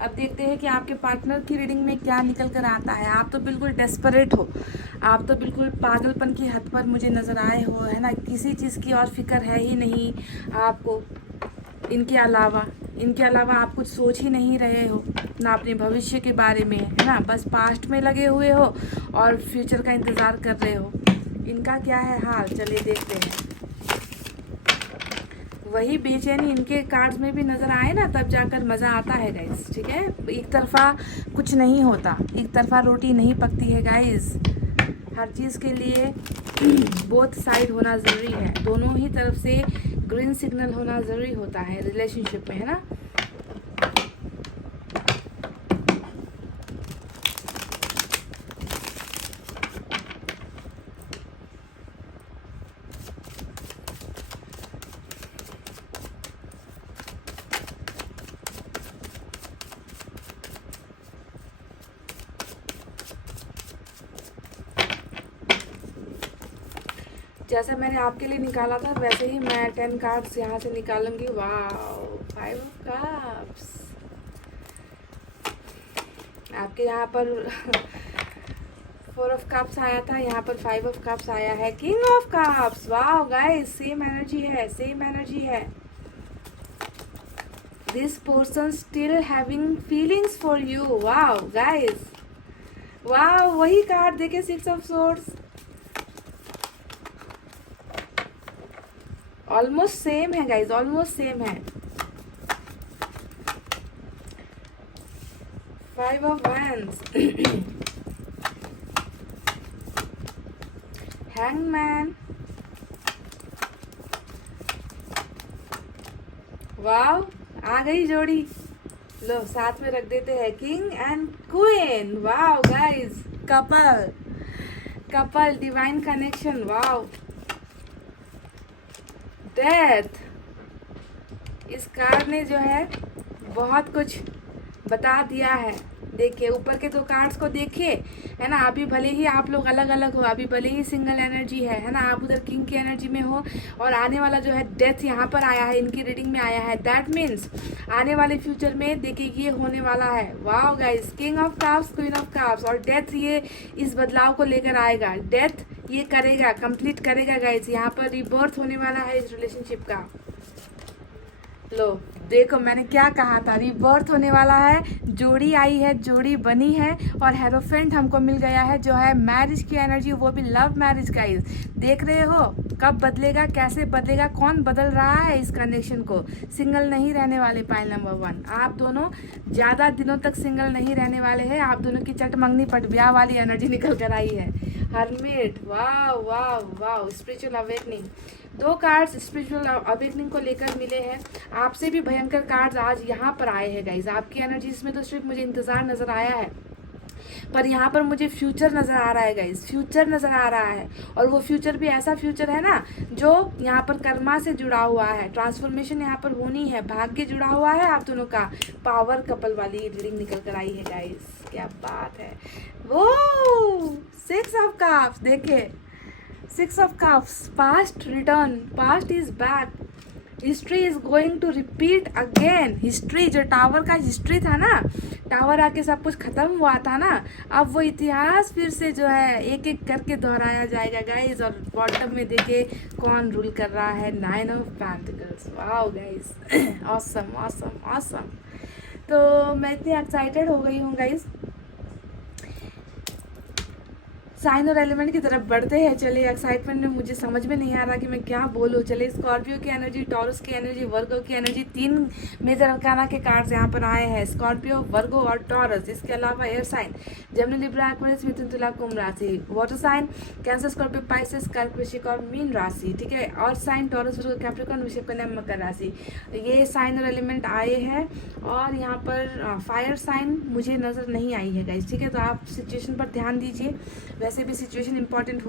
अब देखते हैं कि आपके पार्टनर की रीडिंग में क्या निकल कर आता है। आप तो बिल्कुल डेस्परेट हो, आप तो बिल्कुल पागलपन की हद पर मुझे नज़र आए हो, है ना। किसी चीज़ की और फिक्र है ही नहीं आपको, इनके अलावा आप कुछ सोच ही नहीं रहे हो ना अपने भविष्य के बारे में, है ना। बस पास्ट में लगे हुए हो और फ्यूचर का इंतज़ार कर रहे हो। इनका क्या है हाल, चलिए देखते हैं। वही बेचैनी इनके कार्ड्स में भी नज़र आए ना, तब जाकर मज़ा आता है गाइस, ठीक है। एक तरफा कुछ नहीं होता, एक तरफा रोटी नहीं पकती है गाइस। हर चीज़ के लिए बोथ साइड होना ज़रूरी है, दोनों ही तरफ से ग्रीन सिग्नल होना ज़रूरी होता है रिलेशनशिप में, है ना। जैसा मैंने आपके लिए निकाला था वैसे ही मैं 10 कार्ड्स यहाँ से निकालूंगी। वाओ, 5 ऑफ कप्स आपके यहाँ पर 4 ऑफ कप्स आया था, यहाँ पर 5 ऑफ कप्स आया है, king of cups. Wow guys, same energy है, सेम एनर्जी है। this person still having feelings for you. Wow guys, wow, वही कार्ड देखे, 6 of swords, ऑलमोस्ट सेम है गाइज, ऑलमोस्ट सेम है। 5 of wands, hangman, वाव, आ गई जोड़ी, लो साथ में रख देते हैं, king and queen. Wow guys, couple, couple, divine connection, wow. Death, इस कार्ड ने जो है बहुत कुछ बता दिया है। देखिए ऊपर के 2 कार्ड्स को देखिए, है ना, अभी भले ही आप लोग अलग अलग हो, अभी भले ही सिंगल एनर्जी है ना, आप उधर किंग की एनर्जी में हो, और आने वाला जो है डेथ यहाँ पर आया है, इनकी रीडिंग में आया है। दैट मीन्स आने वाले फ्यूचर में देखिए ये होने वाला है। Wow guys, king of cups, queen of cups, और डेथ ये इस बदलाव को लेकर आएगा। डेथ ये करेगा, कंप्लीट करेगा गाइस। यहाँ पर रिबर्थ होने वाला है इस रिलेशनशिप का। लो देखो मैंने क्या कहा था, रिबर्थ होने वाला है। जोड़ी आई है, जोड़ी बनी है, और हेरोफेंट हमको मिल गया है जो है मैरिज की एनर्जी, वो भी लव मैरिज गाइस। देख रहे हो कब बदलेगा, कैसे बदलेगा, कौन बदल रहा है इस कनेक्शन को। सिंगल नहीं रहने वाले, पाइल नंबर 1, आप दोनों ज़्यादा दिनों तक सिंगल नहीं रहने वाले हैं। आप दोनों की चट मंगनी पट ब्याह वाली एनर्जी निकल कर आई है। हर्मिट, वाह वाह वाह, spiritual awakening. 2 cards spiritual awakening को लेकर मिले हैं। आपसे भी भयंकर कार्ड्स आज यहाँ पर आए हैं गाइज। आपकी एनर्जीज में तो सिर्फ मुझे इंतजार नजर आया है, पर यहाँ पर मुझे फ्यूचर नजर आ रहा है गाइज, फ्यूचर नजर आ रहा है। और वो फ्यूचर भी ऐसा फ्यूचर है ना जो यहाँ पर कर्मा से जुड़ा हुआ है। ट्रांसफॉर्मेशन यहाँ पर होनी है, भाग्य जुड़ा हुआ है आप दोनों का। पावर कपल वाली रीडिंग निकल कर आई है गाइज, क्या बात है। वो 6 ऑफ कप्स, देखिए 6 of cups, past return, past is back, history is going to repeat again. History जो टावर का हिस्ट्री था ना, टावर आके सब कुछ खत्म हुआ था ना, अब वो इतिहास फिर से जो है एक एक करके दोहराया जाएगा गाइज। और बॉटम में देखिए कौन रूल कर रहा है, 9 of Pentacles। Wow guys, awesome awesome awesome. तो मैं इतनी एक्साइटेड हो गई हूँ गाइज। साइन और एलिमेंट की तरफ बढ़ते हैं। चलिए, एक्साइटमेंट में मुझे समझ में नहीं आ रहा कि मैं क्या बोलूँ। चलिए, स्कॉर्पियो की एनर्जी, टॉरस की एनर्जी, वर्गो की एनर्जी, 3 मेजर अरकाना के कार्ड्स यहाँ पर आए हैं, स्कॉर्पियो, वर्गो और टॉरस। इसके अलावा air sign Gemini, Libra, Aquarius, मिथुन, तुला, कुंभ राशि, water sign Cancer, Scorpio, Pisces, कर्क, वृश्चिक और मीन राशि, ठीक है। और साइन टॉरस, वर्गो, कैप्रिकॉर्न, वृश्चिक, कन्या, मकर राशि, ये साइन और एलिमेंट आए हैं। और यहाँ पर फायर साइन मुझे नज़र नहीं आई है गाइस, ठीक है। तो आप सिचुएशन पर ध्यान दीजिए। वैसे भी सिचुएशन इंपॉर्टेंट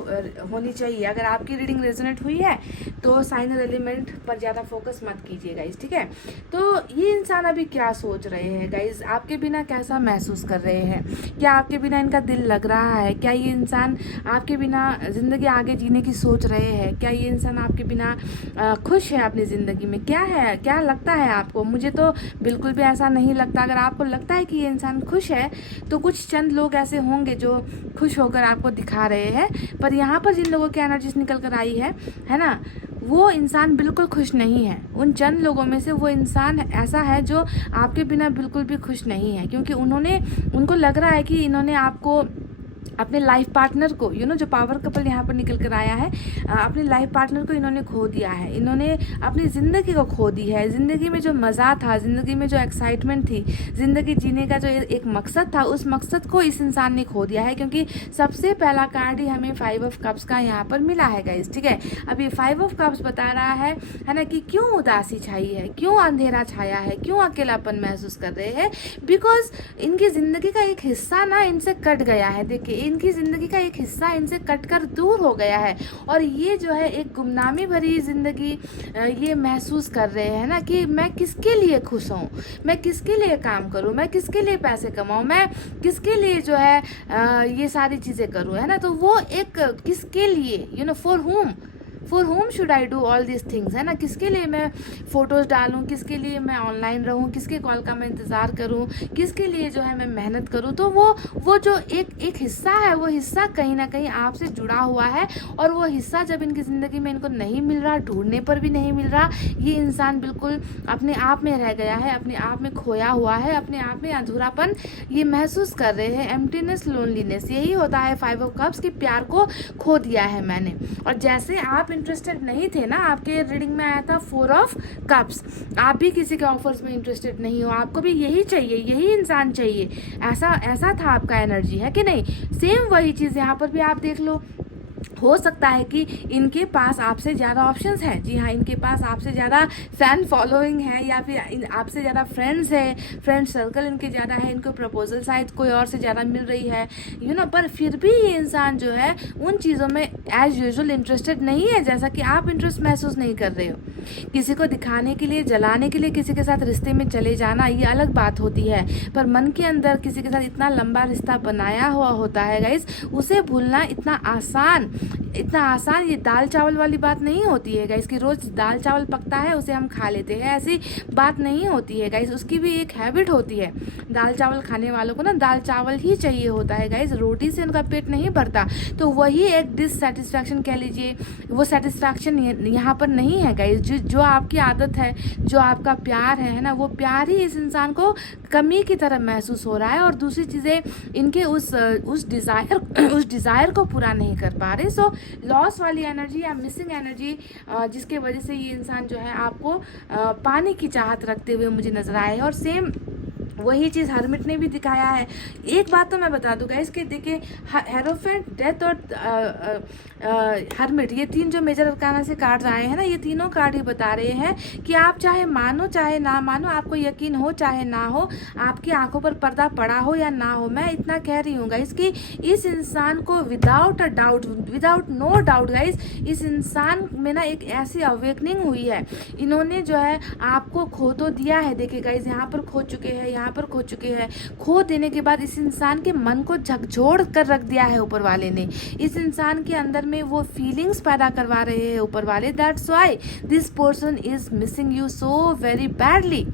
होनी चाहिए। अगर आपकी रीडिंग रेजोनेट हुई है तो साइन और एलिमेंट पर ज़्यादा फोकस मत कीजिए गाइस, ठीक है। तो ये इंसान अभी क्या सोच रहे हैं गाइस, आपके बिना कैसा महसूस कर रहे हैं, क्या आपके बिना इनका दिल लग रहा है, क्या ये इंसान आपके बिना ज़िंदगी आगे जीने की सोच रहे हैं, क्या ये इंसान आपके बिना खुश है अपनी ज़िंदगी में, क्या है, क्या लगता है आपको। मुझे तो बिल्कुल भी ऐसा नहीं लगता। अगर आपको लगता है कि ये इंसान खुश है तो कुछ चंद लोग ऐसे होंगे जो खुश होकर आपको दिखा रहे हैं, पर यहाँ पर जिन लोगों की एनर्जीज निकल कर आई है ना, वो इंसान बिल्कुल खुश नहीं है। उन चंद लोगों में से वो इंसान ऐसा है जो आपके बिना बिल्कुल भी खुश नहीं है, क्योंकि उनको लग रहा है कि इन्होंने आपको, अपने लाइफ पार्टनर को, जो पावर कपल यहाँ पर निकल कर आया है, अपने लाइफ पार्टनर को इन्होंने खो दिया है। इन्होंने अपनी ज़िंदगी को खो दी है। ज़िंदगी में जो मज़ा था, ज़िंदगी में जो एक्साइटमेंट थी, ज़िंदगी जीने का जो एक मकसद था, उस मकसद को इस इंसान ने खो दिया है। क्योंकि सबसे पहला कार्ड ही हमें 5 ऑफ कप्स का यहाँ पर मिला है गाइस, ठीक है। अब ये 5 ऑफ कप्स बता रहा है ना, कि क्यों उदासी छाई है, क्यों अंधेरा छाया है, क्यों अकेलापन महसूस कर रहे हैं। बिकॉज इनकी ज़िंदगी का एक हिस्सा ना इनसे कट गया है। देखिए, इनकी ज़िंदगी का एक हिस्सा इनसे कटकर दूर हो गया है, और ये जो है एक गुमनामी भरी ज़िंदगी ये महसूस कर रहे हैं ना, कि मैं किसके लिए खुश हूँ, मैं किसके लिए काम करूँ, मैं किसके लिए पैसे कमाऊँ, मैं किसके लिए जो है ये सारी चीज़ें करूँ, है ना। तो वो एक किसके लिए, for for home should I do all this things, है ना। किसके लिए मैं फ़ोटोज़ डालूँ, किसके लिए मैं ऑनलाइन रहूँ, किसके कॉल का मैं इंतज़ार करूँ, किसके लिए जो है मैं मेहनत करूँ। तो वो जो एक हिस्सा है, वो हिस्सा कहीं ना कहीं आपसे जुड़ा हुआ है, और वो हिस्सा जब इनकी ज़िंदगी में इनको नहीं मिल रहा, ढूंढने पर भी नहीं मिल रहा, ये इंसान बिल्कुल अपने आप में रह गया है, अपने आप में खोया हुआ है, अपने आप में अधूरापन ये महसूस कर रहे हैं, एम्प्टीनेस, लोनलीनेस। यही होता है 5 ऑफ कप्स, कि प्यार को खो दिया है मैंने। और जैसे आप इंटरेस्टेड नहीं थे ना, आपके रीडिंग में आया था 4 ऑफ कप्स, आप भी किसी के ऑफर्स में इंटरेस्टेड नहीं हो, आपको भी यही चाहिए, यही इंसान चाहिए, ऐसा था आपका एनर्जी, है कि नहीं। सेम वही चीज़ यहाँ पर भी आप देख लो। हो सकता है कि इनके पास आपसे ज़्यादा ऑप्शंस हैं, जी हाँ, इनके पास आपसे ज़्यादा फैन फॉलोइंग है, या फिर आपसे ज़्यादा फ्रेंड्स है, फ्रेंड सर्कल इनके ज़्यादा है, इनको प्रपोजल शायद कोई और से ज़्यादा मिल रही है, नो। पर फिर भी ये इंसान जो है उन चीज़ों में एज यूजुअल इंटरेस्टेड नहीं है, जैसा कि आप इंटरेस्ट महसूस नहीं कर रहे हो। किसी को दिखाने के लिए, जलाने के लिए किसी के साथ रिश्ते में चले जाना, ये अलग बात होती है, पर मन के अंदर किसी के साथ इतना लंबा रिश्ता बनाया हुआ होता है गाइस, उसे भूलना इतना आसान ये दाल चावल वाली बात नहीं होती है गाइस, कि रोज दाल चावल पकता है उसे हम खा लेते हैं, ऐसी बात नहीं होती है गाइस। उसकी भी एक हैबिट होती है। दाल चावल खाने वालों को ना दाल चावल ही चाहिए होता है गाइस, रोटी से उनका पेट नहीं भरता। तो वही एक डिससेटिस्फैक्शन कह लीजिए, वो सेटिस्फैक्शन यहाँ पर नहीं है गाइस। जो आपकी आदत है, जो आपका प्यार है ना, वो प्यार ही इस इंसान को कमी की तरह महसूस हो रहा है, और दूसरी चीज़ें इनके उस डिज़ायर को पूरा नहीं कर पा रहे। सो लॉस वाली एनर्जी या मिसिंग एनर्जी, जिसके वजह से ये इंसान जो है आपको पाने की चाहत रखते हुए मुझे नजर आए है। और सेम वही चीज़ हरमिट ने भी दिखाया है। एक बात तो मैं बता दूँ गाइस कि देखिए, हेरोफेंट, डेथ और हरमिट, ये 3 जो मेजर अरकाना से कार्ड आए हैं ना, ये तीनों कार्ड ही बता रहे हैं कि आप चाहे मानो चाहे ना मानो, आपको यकीन हो चाहे ना हो, आपकी आंखों पर पर्दा पड़ा हो या ना हो, मैं इतना कह रही हूँ गाइस कि इस इंसान को विदाउट नो डाउट गाइस, इस इंसान में ना एक ऐसी अवेकनिंग हुई है। इन्होंने जो है आपको खो तो दिया है, देखिए गाइस, यहाँ पर खो चुके हैं, यहाँ पर खो चुके हैं। खो देने के बाद इस इंसान के मन को झकझोर कर रख दिया है ऊपर वाले ने। इस इंसान के अंदर में वो फीलिंग्स पैदा करवा रहे हैं ऊपर वाले। That's why this person is missing you so very badly.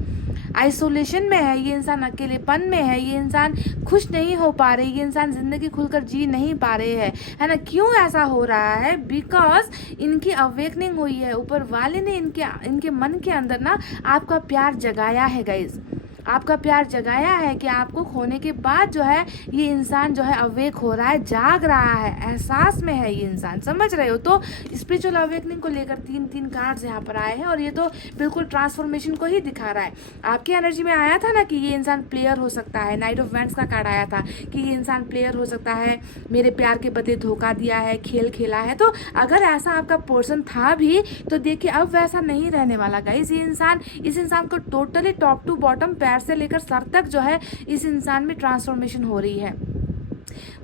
Isolation में है ये इंसान, अकेलेपन में है ये इंसान, खुश नहीं हो पा रहे, ये इंसान जिंदगी खुलकर जी नहीं पा रहे हैं, है ना। क्यों ऐसा हो रहा है? बिकॉज इनकी अवेकनिंग हुई है, ऊपर वाले ने इनके मन के अंदर ना आपका प्यार जगाया है गाइज, आपका प्यार जगाया है कि आपको खोने के बाद जो है ये इंसान जो है अवेक हो रहा है, जाग रहा है, एहसास में है ये इंसान, समझ रहे हो। तो स्पिरिचुअल अवेकनिंग को लेकर 3 कार्ड्स यहाँ पर आए हैं, और ये तो बिल्कुल ट्रांसफॉर्मेशन को ही दिखा रहा है। आपकी एनर्जी में आया था ना कि ये इंसान प्लेयर हो सकता है, नाइट ऑफ वैंड्स का कार्ड आया था कि ये इंसान प्लेयर हो सकता है, मेरे प्यार के बदले धोखा दिया है, खेल खेला है। तो अगर ऐसा आपका पर्सन था भी, तो देखिए अब वैसा नहीं रहने वाला गाइस। इस इंसान को टोटली टॉप टू बॉटम, पैर से लेकर सर तक जो है इस इंसान में ट्रांसफॉर्मेशन हो रही है,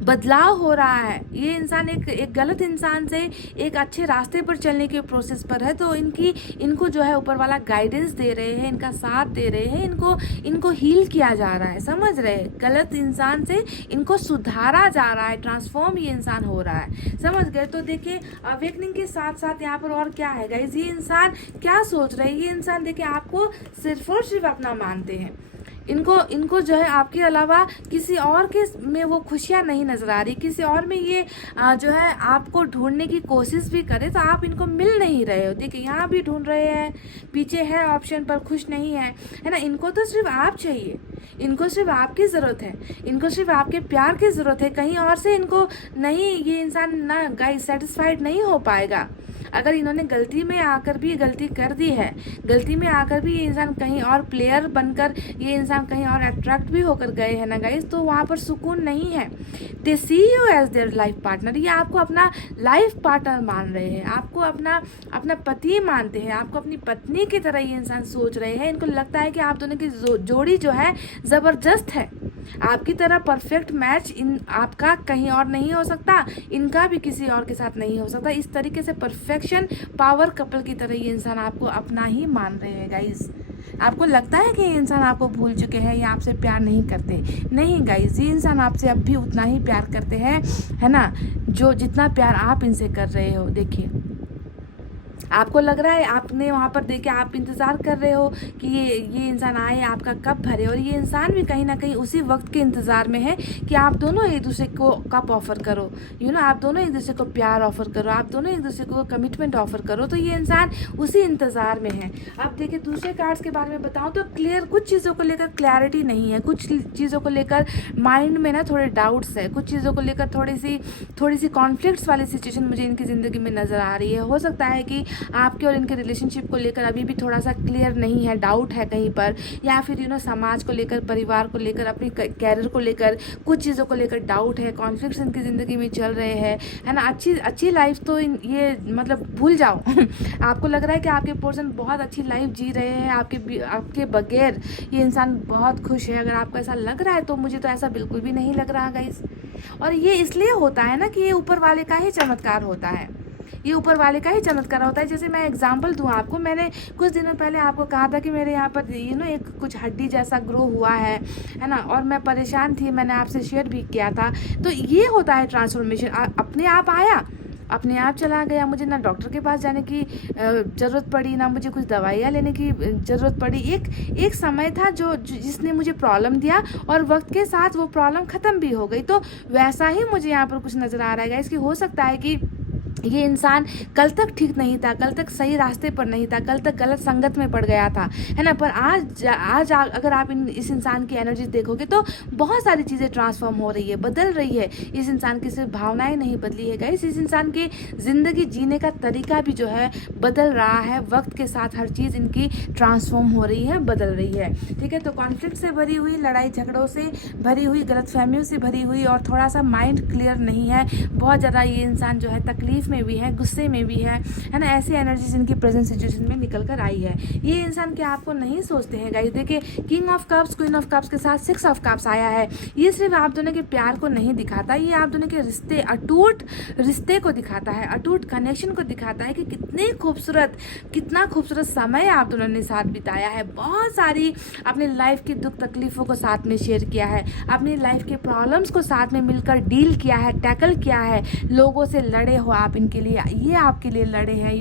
बदलाव हो रहा है। ये इंसान एक गलत इंसान से एक अच्छे रास्ते पर चलने के प्रोसेस पर है। तो इनको जो है ऊपर वाला गाइडेंस दे रहे हैं, इनका साथ दे रहे हैं, इनको हील किया जा रहा है, समझ रहे हैं। गलत इंसान से इनको सुधारा जा रहा है, ट्रांसफॉर्म ये इंसान हो रहा है, समझ गए। तो देखिए, अवेकनिंग के साथ साथ यहाँ पर और क्या है गाइस, ये इंसान क्या सोच रहे हैं, ये इंसान देखिए आपको सिर्फ और सिर्फ अपना मानते हैं। इनको जो है आपके अलावा किसी और के में वो खुशियाँ नहीं नजर आ रही, किसी और में ये जो है आपको ढूंढने की कोशिश भी करे तो आप इनको मिल नहीं रहे हो। देखिए, यहाँ भी ढूंढ रहे हैं, पीछे है ऑप्शन पर खुश नहीं है ना। इनको तो सिर्फ आप चाहिए, इनको सिर्फ आपकी ज़रूरत है, इनको सिर्फ आपके प्यार की ज़रूरत है, कहीं और से इनको नहीं। ये इंसान ना गाइस सेटिस्फाइड नहीं हो पाएगा। अगर इन्होंने गलती में आकर भी गलती कर दी है, गलती में आकर भी ये इंसान कहीं और प्लेयर बनकर ये इंसान कहीं और अट्रैक्ट भी होकर गए हैं ना गाइस, तो वहाँ पर सुकून नहीं है। They see you as their life partner, ये आपको अपना लाइफ पार्टनर मान रहे हैं, आपको अपना पति मानते हैं, आपको अपनी पत्नी की तरह ये इंसान सोच रहे हैं। इनको लगता है कि आप दोनों की जोड़ी जो है ज़बरदस्त है, आपकी तरह परफेक्ट मैच आपका कहीं और नहीं हो सकता, इनका भी किसी और के साथ नहीं हो सकता। इस तरीके से परफेक्शन पावर कपल की तरह ये इंसान आपको अपना ही मान रहे हैं गाइस। आपको लगता है कि ये इंसान आपको भूल चुके हैं या आपसे प्यार नहीं करते? नहीं गाइस, ये इंसान आपसे अब भी उतना ही प्यार करते हैं, है ना, जो जितना प्यार आप इनसे कर रहे हो। देखिए, आपको लग रहा है, आपने वहाँ पर देखे, आप इंतज़ार कर रहे हो कि ये इंसान आए, आपका कप भरे, और ये इंसान भी कहीं ना कहीं उसी वक्त के इंतज़ार में है कि आप दोनों एक दूसरे को कप ऑफ़र करो, आप दोनों एक दूसरे को प्यार ऑफ़र करो, आप दोनों एक दूसरे को कमिटमेंट ऑफ़र करो। तो ये इंसान उसी इंतज़ार में है। अब देखिए दूसरे कार्ड्स के बारे में बताऊँ तो क्लियर, कुछ चीज़ों को लेकर क्लैरिटी नहीं है, कुछ चीज़ों को लेकर माइंड में ना थोड़े डाउट्स है, कुछ चीज़ों को लेकर थोड़ी सी कॉन्फ्लिक्ट्स वाली सिचुएशन मुझे इनकी ज़िंदगी में नज़र आ रही है। हो सकता है कि आपके और इनके रिलेशनशिप को लेकर अभी भी थोड़ा सा क्लियर नहीं है, डाउट है कहीं पर, या फिर समाज को लेकर, परिवार को लेकर, अपनी कैरियर को लेकर, कुछ चीज़ों को लेकर डाउट है, कॉन्फ्लिक्ट्स इनकी ज़िंदगी में चल रहे हैं, है ना। अच्छी लाइफ तो ये मतलब भूल जाओ आपको लग रहा है कि आपके पर्सन बहुत अच्छी लाइफ जी रहे हैं, आपके बगैर ये इंसान बहुत खुश है। अगर आपको ऐसा लग रहा है तो मुझे तो ऐसा बिल्कुल भी नहीं लग रहा गाइस। और ये इसलिए होता है ना कि ये ऊपर वाले का ही चमत्कार होता है, ये ऊपर वाले का ही चमत्कार होता है। जैसे मैं एग्जांपल दूं आपको, मैंने कुछ दिनों पहले आपको कहा था कि मेरे यहाँ पर एक कुछ हड्डी जैसा ग्रो हुआ है ना, और मैं परेशान थी, मैंने आपसे शेयर भी किया था। तो ये होता है ट्रांसफॉर्मेशन, अपने आप आया, अपने आप चला गया। मुझे ना डॉक्टर के पास जाने की ज़रूरत पड़ी, ना मुझे कुछ दवाइयाँ लेने की ज़रूरत पड़ी। एक समय था जिसने मुझे प्रॉब्लम दिया, और वक्त के साथ वो प्रॉब्लम ख़त्म भी हो गई। तो वैसा ही मुझे यहाँ पर कुछ नज़र आ रहा है इसकी। हो सकता है कि ये इंसान कल तक ठीक नहीं था, कल तक सही रास्ते पर नहीं था, कल तक गलत संगत में पड़ गया था, है ना। पर आज अगर आप इस इंसान की एनर्जी देखोगे तो बहुत सारी चीज़ें ट्रांसफॉर्म हो रही है, बदल रही है। इस इंसान की सिर्फ भावनाएं नहीं बदली है गाइस, इस इंसान की ज़िंदगी जीने का तरीका भी जो है बदल रहा है। वक्त के साथ हर चीज़ इनकी ट्रांसफॉर्म हो रही है, बदल रही है, ठीक है। तो कॉन्फ्लिक्ट से भरी हुई, लड़ाई झगड़ों से भरी हुई, गलतफहमियों से भरी हुई, और थोड़ा सा माइंड क्लियर नहीं है, बहुत ज़्यादा ये इंसान जो है तकलीफ में भी है, गुस्से में भी है ना। ऐसी एनर्जीज इनकी प्रेजेंट सिचुएशन में निकल कर आई है। ये इंसान क्या आपको नहीं सोचते हैं गाइस। देखिए king of cups, queen of cups के साथ 6 ऑफ कप्स आया है। ये सिर्फ आप दोनों के प्यार को नहीं दिखाता, ये आप दोनों के रिश्ते, अटूट रिश्ते को दिखाता है, अटूट कनेक्शन को दिखाता है कि कितना खूबसूरत समय आप दोनों ने साथ बिताया है। बहुत सारी अपनी लाइफ की दुख तकलीफों को साथ में शेयर किया है, अपनी लाइफ के प्रॉब्लम्स को साथ में मिलकर डील किया है, टैकल किया है। लोगों से लड़े हो आप इनके लिए, ये आपके लिए लड़े हैं,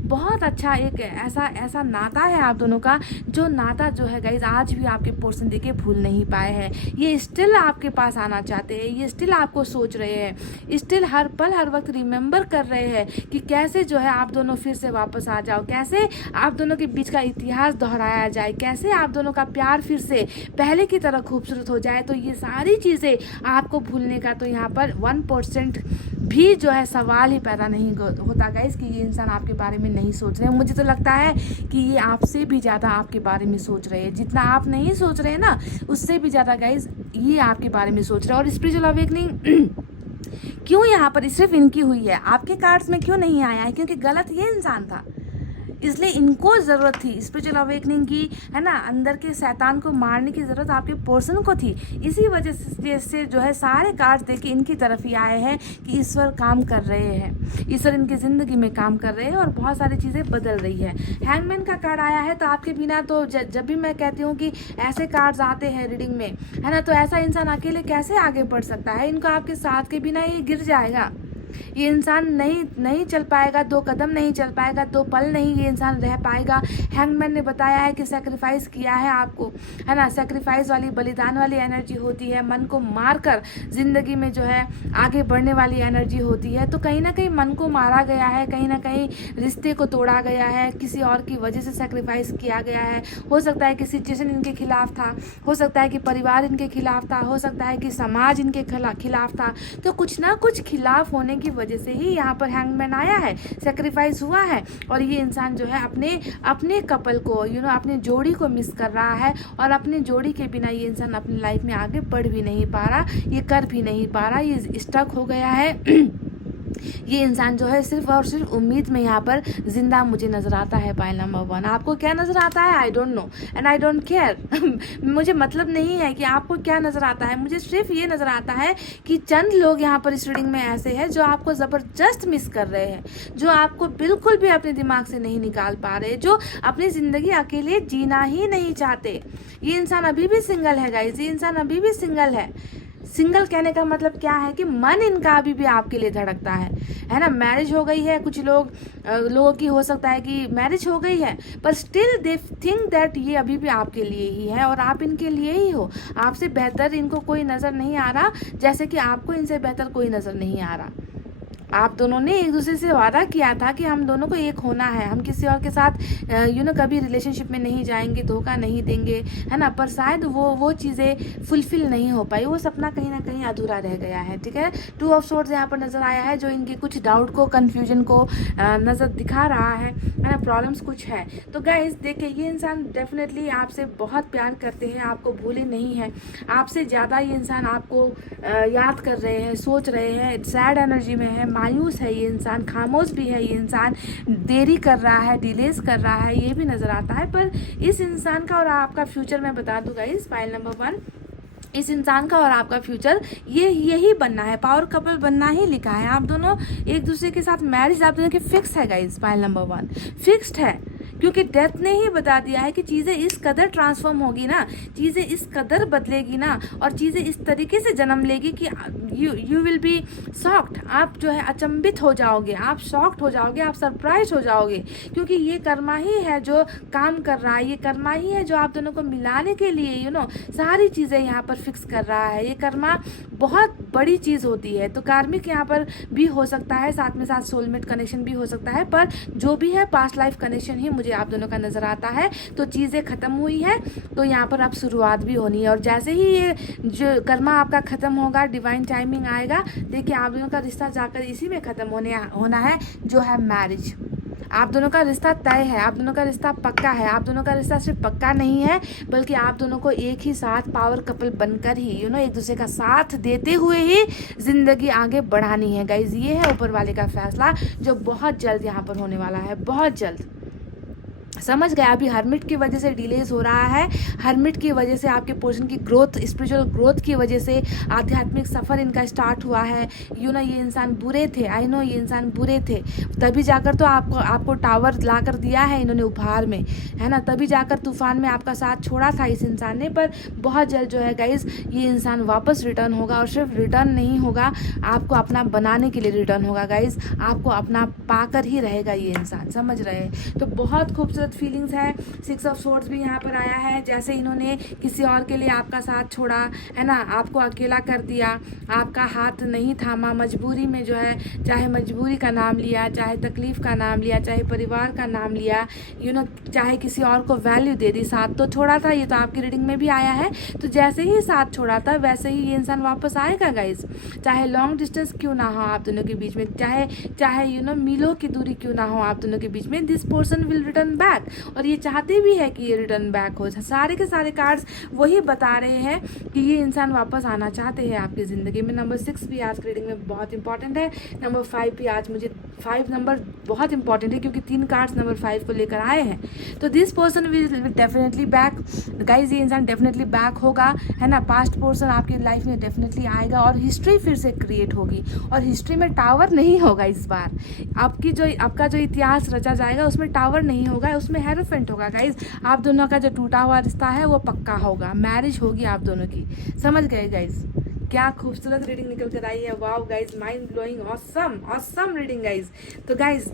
बहुत अच्छा एक ऐसा नाता है आप दोनों का, जो नाता जो है गाइज आज भी आपके पर्सन देके भूल नहीं पाए हैं। ये स्टिल आपके पास आना चाहते हैं, ये स्टिल आपको सोच रहे हैं, स्टिल हर पल हर वक्त रिमेंबर कर रहे हैं कि कैसे जो है आप दोनों फिर से वापस आ जाओ, कैसे आप दोनों के बीच का इतिहास दोहराया जाए, कैसे आप दोनों का प्यार फिर से पहले की तरह खूबसूरत हो जाए। तो ये सारी चीज़ें आपको भूलने का तो यहाँ पर 1% भी जो है सवाल ही पैदा नहीं होता गाइस कि ये इंसान आपके बारे में नहीं सोच रहे हैं। मुझे तो लगता है कि ये आपसे भी ज़्यादा आपके बारे में सोच रहे हैं, जितना आप नहीं सोच रहे हैं ना, उससे भी ज़्यादा गाइस ये आपके बारे में सोच रहे हैं। और स्पिरिचुअल अवेकनिंग क्यों यहाँ पर सिर्फ इनकी हुई है, आपके कार्ड्स में क्यों नहीं आया है? क्योंकि गलत ये इंसान था, इसलिए इनको ज़रूरत थी स्पिरिचुअल अवेकनिंग की, है ना। अंदर के शैतान को मारने की ज़रूरत आपके पर्सन को थी। इसी वजह से जो है सारे कार्ड्स देके इनकी तरफ ही आए हैं कि ईश्वर काम कर रहे हैं, ईश्वर इनकी ज़िंदगी में काम कर रहे हैं और बहुत सारी चीज़ें बदल रही है। हैंगमैन का कार्ड आया है, तो आपके बिना तो जब भी मैं कहती हूँ कि ऐसे कार्ड्स आते हैं रीडिंग में, है ना, तो ऐसा इंसान अकेले कैसे आगे बढ़ सकता है? इनको आपके साथ के बिना ये गिर जाएगा, ये इंसान नहीं चल पाएगा, 2 कदम नहीं चल पाएगा, 2 पल नहीं ये इंसान रह पाएगा। हैंगमैन ने बताया है कि सैक्रिफाइस किया है आपको, है ना। सैक्रिफाइस वाली, बलिदान वाली एनर्जी होती है, मन को मारकर जिंदगी में जो है आगे बढ़ने वाली एनर्जी होती है। तो कहीं ना कहीं मन को मारा गया है, कहीं ना कहीं रिश्ते को तोड़ा गया है, किसी और की वजह से सैक्रिफाइस किया गया है। हो सकता है कि सिचुएशन इनके खिलाफ था, हो सकता है कि परिवार इनके खिलाफ था, हो सकता है कि समाज इनके खिलाफ था। तो कुछ ना कुछ खिलाफ होने की वजह से ही यहाँ पर हैंगमैन आया है, सैक्रिफाइस हुआ है। और ये इंसान जो है अपने कपल को अपने जोड़ी को मिस कर रहा है, और अपने जोड़ी के बिना ये इंसान अपनी लाइफ में आगे बढ़ भी नहीं पा रहा, ये कर भी नहीं पा रहा, ये स्टक हो गया है। ये इंसान जो है सिर्फ और सिर्फ उम्मीद में यहाँ पर जिंदा मुझे नजर आता है। पाइल नंबर 1, आपको क्या नजर आता है? I don't know and I don't care. मुझे मतलब नहीं है कि आपको क्या नजर आता है, मुझे सिर्फ ये नजर आता है कि चंद लोग यहाँ पर इस रीडिंग में ऐसे हैं जो आपको जबरदस्त मिस कर रहे हैं, जो आपको बिल्कुल भी अपने दिमाग से नहीं निकाल पा रहे, जो अपनी जिंदगी अकेले जीना ही नहीं चाहते। ये इंसान अभी भी सिंगल है गाइस, ये इंसान अभी भी सिंगल है। सिंगल कहने का मतलब क्या है कि मन इनका अभी भी आपके लिए धड़कता है ना। मैरिज हो गई है, कुछ लोगों की हो सकता है कि मैरिज हो गई है, पर स्टिल दे थिंक दैट ये अभी भी आपके लिए ही है और आप इनके लिए ही हो। आपसे बेहतर इनको कोई नज़र नहीं आ रहा, जैसे कि आपको इनसे बेहतर कोई नज़र नहीं आ रहा। आप दोनों ने एक दूसरे से वादा किया था कि हम दोनों को एक होना है, हम किसी और के साथ कभी रिलेशनशिप में नहीं जाएंगे, धोखा नहीं देंगे, है ना। पर शायद वो चीज़ें फुलफिल नहीं हो पाई, वो सपना कहीं ना कहीं अधूरा रह गया है, ठीक है। 2 ऑफ सोर्ड्स यहाँ पर नज़र आया है, जो इनके कुछ डाउट को, कन्फ्यूजन को नज़र दिखा रहा है ना। प्रॉब्लम्स कुछ है। तो गाइस देखिए, ये इंसान डेफिनेटली आपसे बहुत प्यार करते हैं, आपको भूले नहीं हैं। आपसे ज़्यादा ये इंसान आपको याद कर रहे हैं, सोच रहे हैं, सैड एनर्जी में है, मायूस है ये इंसान, खामोश भी है ये इंसान, देरी कर रहा है, डिलेस कर रहा है, ये भी नज़र आता है। पर इस इंसान का और आपका फ्यूचर मैं बता दूँ गाइस, फाइल नंबर 1, इस इंसान का और आपका फ्यूचर यही बनना है, पावर कपल बनना ही लिखा है। आप दोनों एक दूसरे के साथ मैरिज आप दोनों की फिक्स है गाइस, फाइल नंबर 1 फिक्स्ड है, क्योंकि डेथ ने ही बता दिया है कि चीज़ें इस कदर ट्रांसफॉर्म होगी ना, चीज़ें इस कदर बदलेगी ना, और चीज़ें इस तरीके से जन्म लेगी कि यू विल बी शॉक्ड। आप जो है अचंभित हो जाओगे, आप शॉक्ड हो जाओगे, आप सरप्राइज हो जाओगे, क्योंकि ये कर्मा ही है जो काम कर रहा है, ये कर्मा ही है जो आप दोनों को मिलाने के लिए सारी चीज़ें यहाँ पर फिक्स कर रहा है। ये कर्मा बहुत बड़ी चीज़ होती है। तो कार्मिक यहाँ पर भी हो सकता है, साथ में साथ सोलमेट कनेक्शन भी हो सकता है, पर जो भी है पास्ट लाइफ कनेक्शन ही मुझे आप दोनों का नज़र आता है। तो चीज़ें ख़त्म हुई है, तो यहाँ पर अब शुरुआत भी होनी है, और जैसे ही ये जो कर्मा आपका ख़त्म होगा, डिवाइन टाइमिंग आएगा, देखिए आप दोनों का रिश्ता जाकर इसी में ख़त्म होना है, जो है मैरिज। आप दोनों का रिश्ता तय है, आप दोनों का रिश्ता पक्का है। आप दोनों का रिश्ता सिर्फ पक्का नहीं है, बल्कि आप दोनों को एक ही साथ पावर कपल बनकर ही एक दूसरे का साथ देते हुए ही ज़िंदगी आगे बढ़ानी है गाइज। ये है ऊपर वाले का फैसला, जो बहुत जल्द यहाँ पर होने वाला है, बहुत जल्द। समझ गए। अभी हर्मिट की वजह से डिलेज हो रहा है, हर्मिट की वजह से आपके पोर्शन की ग्रोथ, स्पिरिचुअल ग्रोथ की वजह से आध्यात्मिक सफ़र इनका स्टार्ट हुआ है। ये इंसान बुरे थे, आई नो ये इंसान बुरे थे, तभी जाकर तो आपको टावर ला कर दिया है इन्होंने उपहार में, है ना। तभी जाकर तूफान में आपका साथ छोड़ा था इस इंसान ने। पर बहुत जल्द जो है गाइज, ये इंसान वापस रिटर्न होगा, और सिर्फ रिटर्न नहीं होगा, आपको अपना बनाने के लिए रिटर्न होगा गाइज। आपको अपना पाकर ही रहेगा ये इंसान, समझ रहे हैं। तो बहुत खूबसूरत फीलिंग्स है। 6 ऑफ सोर्ड्स भी यहाँ पर आया है, जैसे इन्होंने किसी और के लिए आपका साथ छोड़ा, है ना, आपको अकेला कर दिया, आपका हाथ नहीं थामा, मजबूरी में जो है, चाहे मजबूरी का नाम लिया, चाहे तकलीफ का नाम लिया, चाहे परिवार का नाम लिया, चाहे किसी और को वैल्यू दे दी, साथ तो छोड़ा था। ये तो आपकी रीडिंग में भी आया है। तो जैसे ही साथ छोड़ा था, वैसे ही ये इंसान वापस आएगा गाइज, चाहे लॉन्ग डिस्टेंस क्यों ना हो आप दोनों के बीच में, चाहे मीलों की दूरी क्यों ना हो आप दोनों के बीच में, this person will return back. और ये चाहते भी है कि ये रिटर्न बैक हो। सारे के सारे कार्ड्स वही बता रहे हैं कि ये इंसान वापस आना चाहते हैं आपकी ज़िंदगी में। नंबर 6 भी आज की रीडिंग में बहुत इंपॉर्टेंट है। नंबर 5 भी आज मुझे 5 नंबर बहुत इंपॉर्टेंट है, क्योंकि 3 कार्ड्स नंबर 5 को लेकर आए हैं। तो this person will definitely back guys, ये इंसान डेफिनेटली बैक होगा, है ना। पास्ट पर्सन आपकी लाइफ में डेफिनेटली आएगा, और हिस्ट्री फिर से क्रिएट होगी, और हिस्ट्री में टावर नहीं होगा इस बार। आपका जो इतिहास रचा जाएगा, उसमें टावर नहीं होगा, उसमें हेरोफेंट होगा गाइज। आप दोनों का जो टूटा हुआ रिश्ता है वो पक्का होगा, मैरिज होगी आप दोनों की। समझ गए गाइज। क्या खूबसूरत रीडिंग निकल कर आई है, wow guys, mind blowing, awesome reading guys. तो गाइज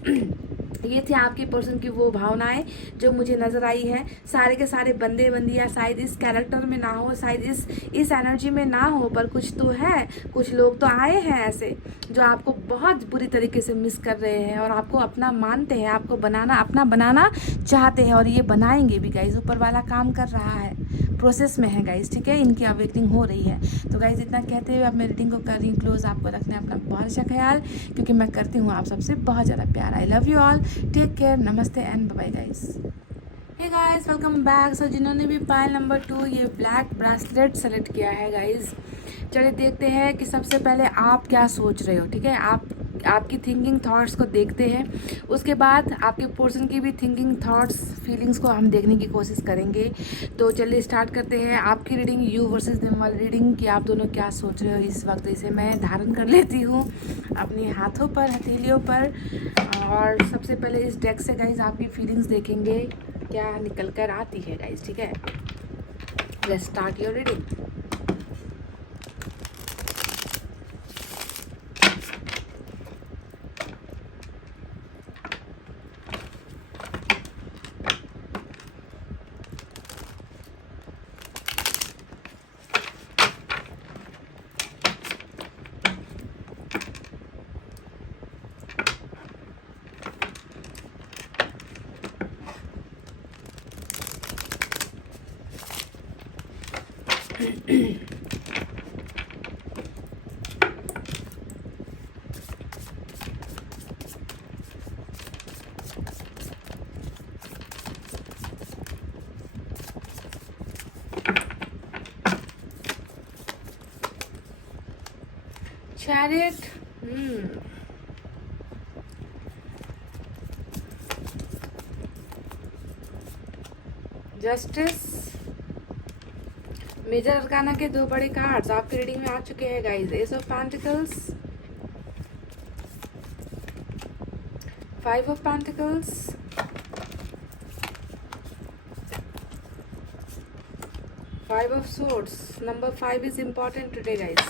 ये थी आपकी पर्सन की वो भावनाएं जो मुझे नज़र आई है। सारे के सारे बंदे बंदियाँ शायद इस कैरेक्टर में ना हो, शायद इस एनर्जी में ना हो, पर कुछ तो है, कुछ लोग तो आए हैं ऐसे जो आपको बहुत बुरी तरीके से मिस कर रहे हैं, और आपको अपना मानते हैं, आपको अपना बनाना चाहते हैं, और ये बनाएंगे भी गाइज। ऊपर वाला काम कर रहा है, प्रोसेस में है गाइज, ठीक है। इनकी अवेकनिंग हो रही है। तो गाइज इतना कहते हुए आप मेरी रीडिंग को कर रही क्लोज। आपको रखना है अपना बहुत अच्छा ख्याल, क्योंकि मैं करती हूँ आप सबसे बहुत ज़्यादा प्यार। I love you all, take care, नमस्ते and bye guys. Hey guys, welcome back. So जिन्होंने भी पायल नंबर 2 ये ब्लैक ब्रेसलेट सेलेक्ट किया है गाइज, चलिए देखते हैं कि सबसे पहले आप क्या सोच रहे हो, ठीक है। आपकी थिंकिंग थॉट्स को देखते हैं, उसके बाद आपके पर्सन की भी थिंकिंग थॉट्स फीलिंग्स को हम देखने की कोशिश करेंगे। तो चलिए स्टार्ट करते हैं आपकी रीडिंग, यू वर्सेस देम वाली रीडिंग, कि आप दोनों क्या सोच रहे हो इस वक्त। इसे मैं धारण कर लेती हूँ अपने हाथों पर, हथेलियों पर, और सबसे पहले इस डेक से गाइज आपकी फीलिंग्स देखेंगे क्या निकल कर आती है गाइज, ठीक है। Let's start your reading. Chariot. Justice. Major arcana के दो बड़े कार्ड्स आपकी रीडिंग में आ चुके हैं guys. S of pentacles, 5 of pentacles, 5 of swords. Number 5 is important today guys.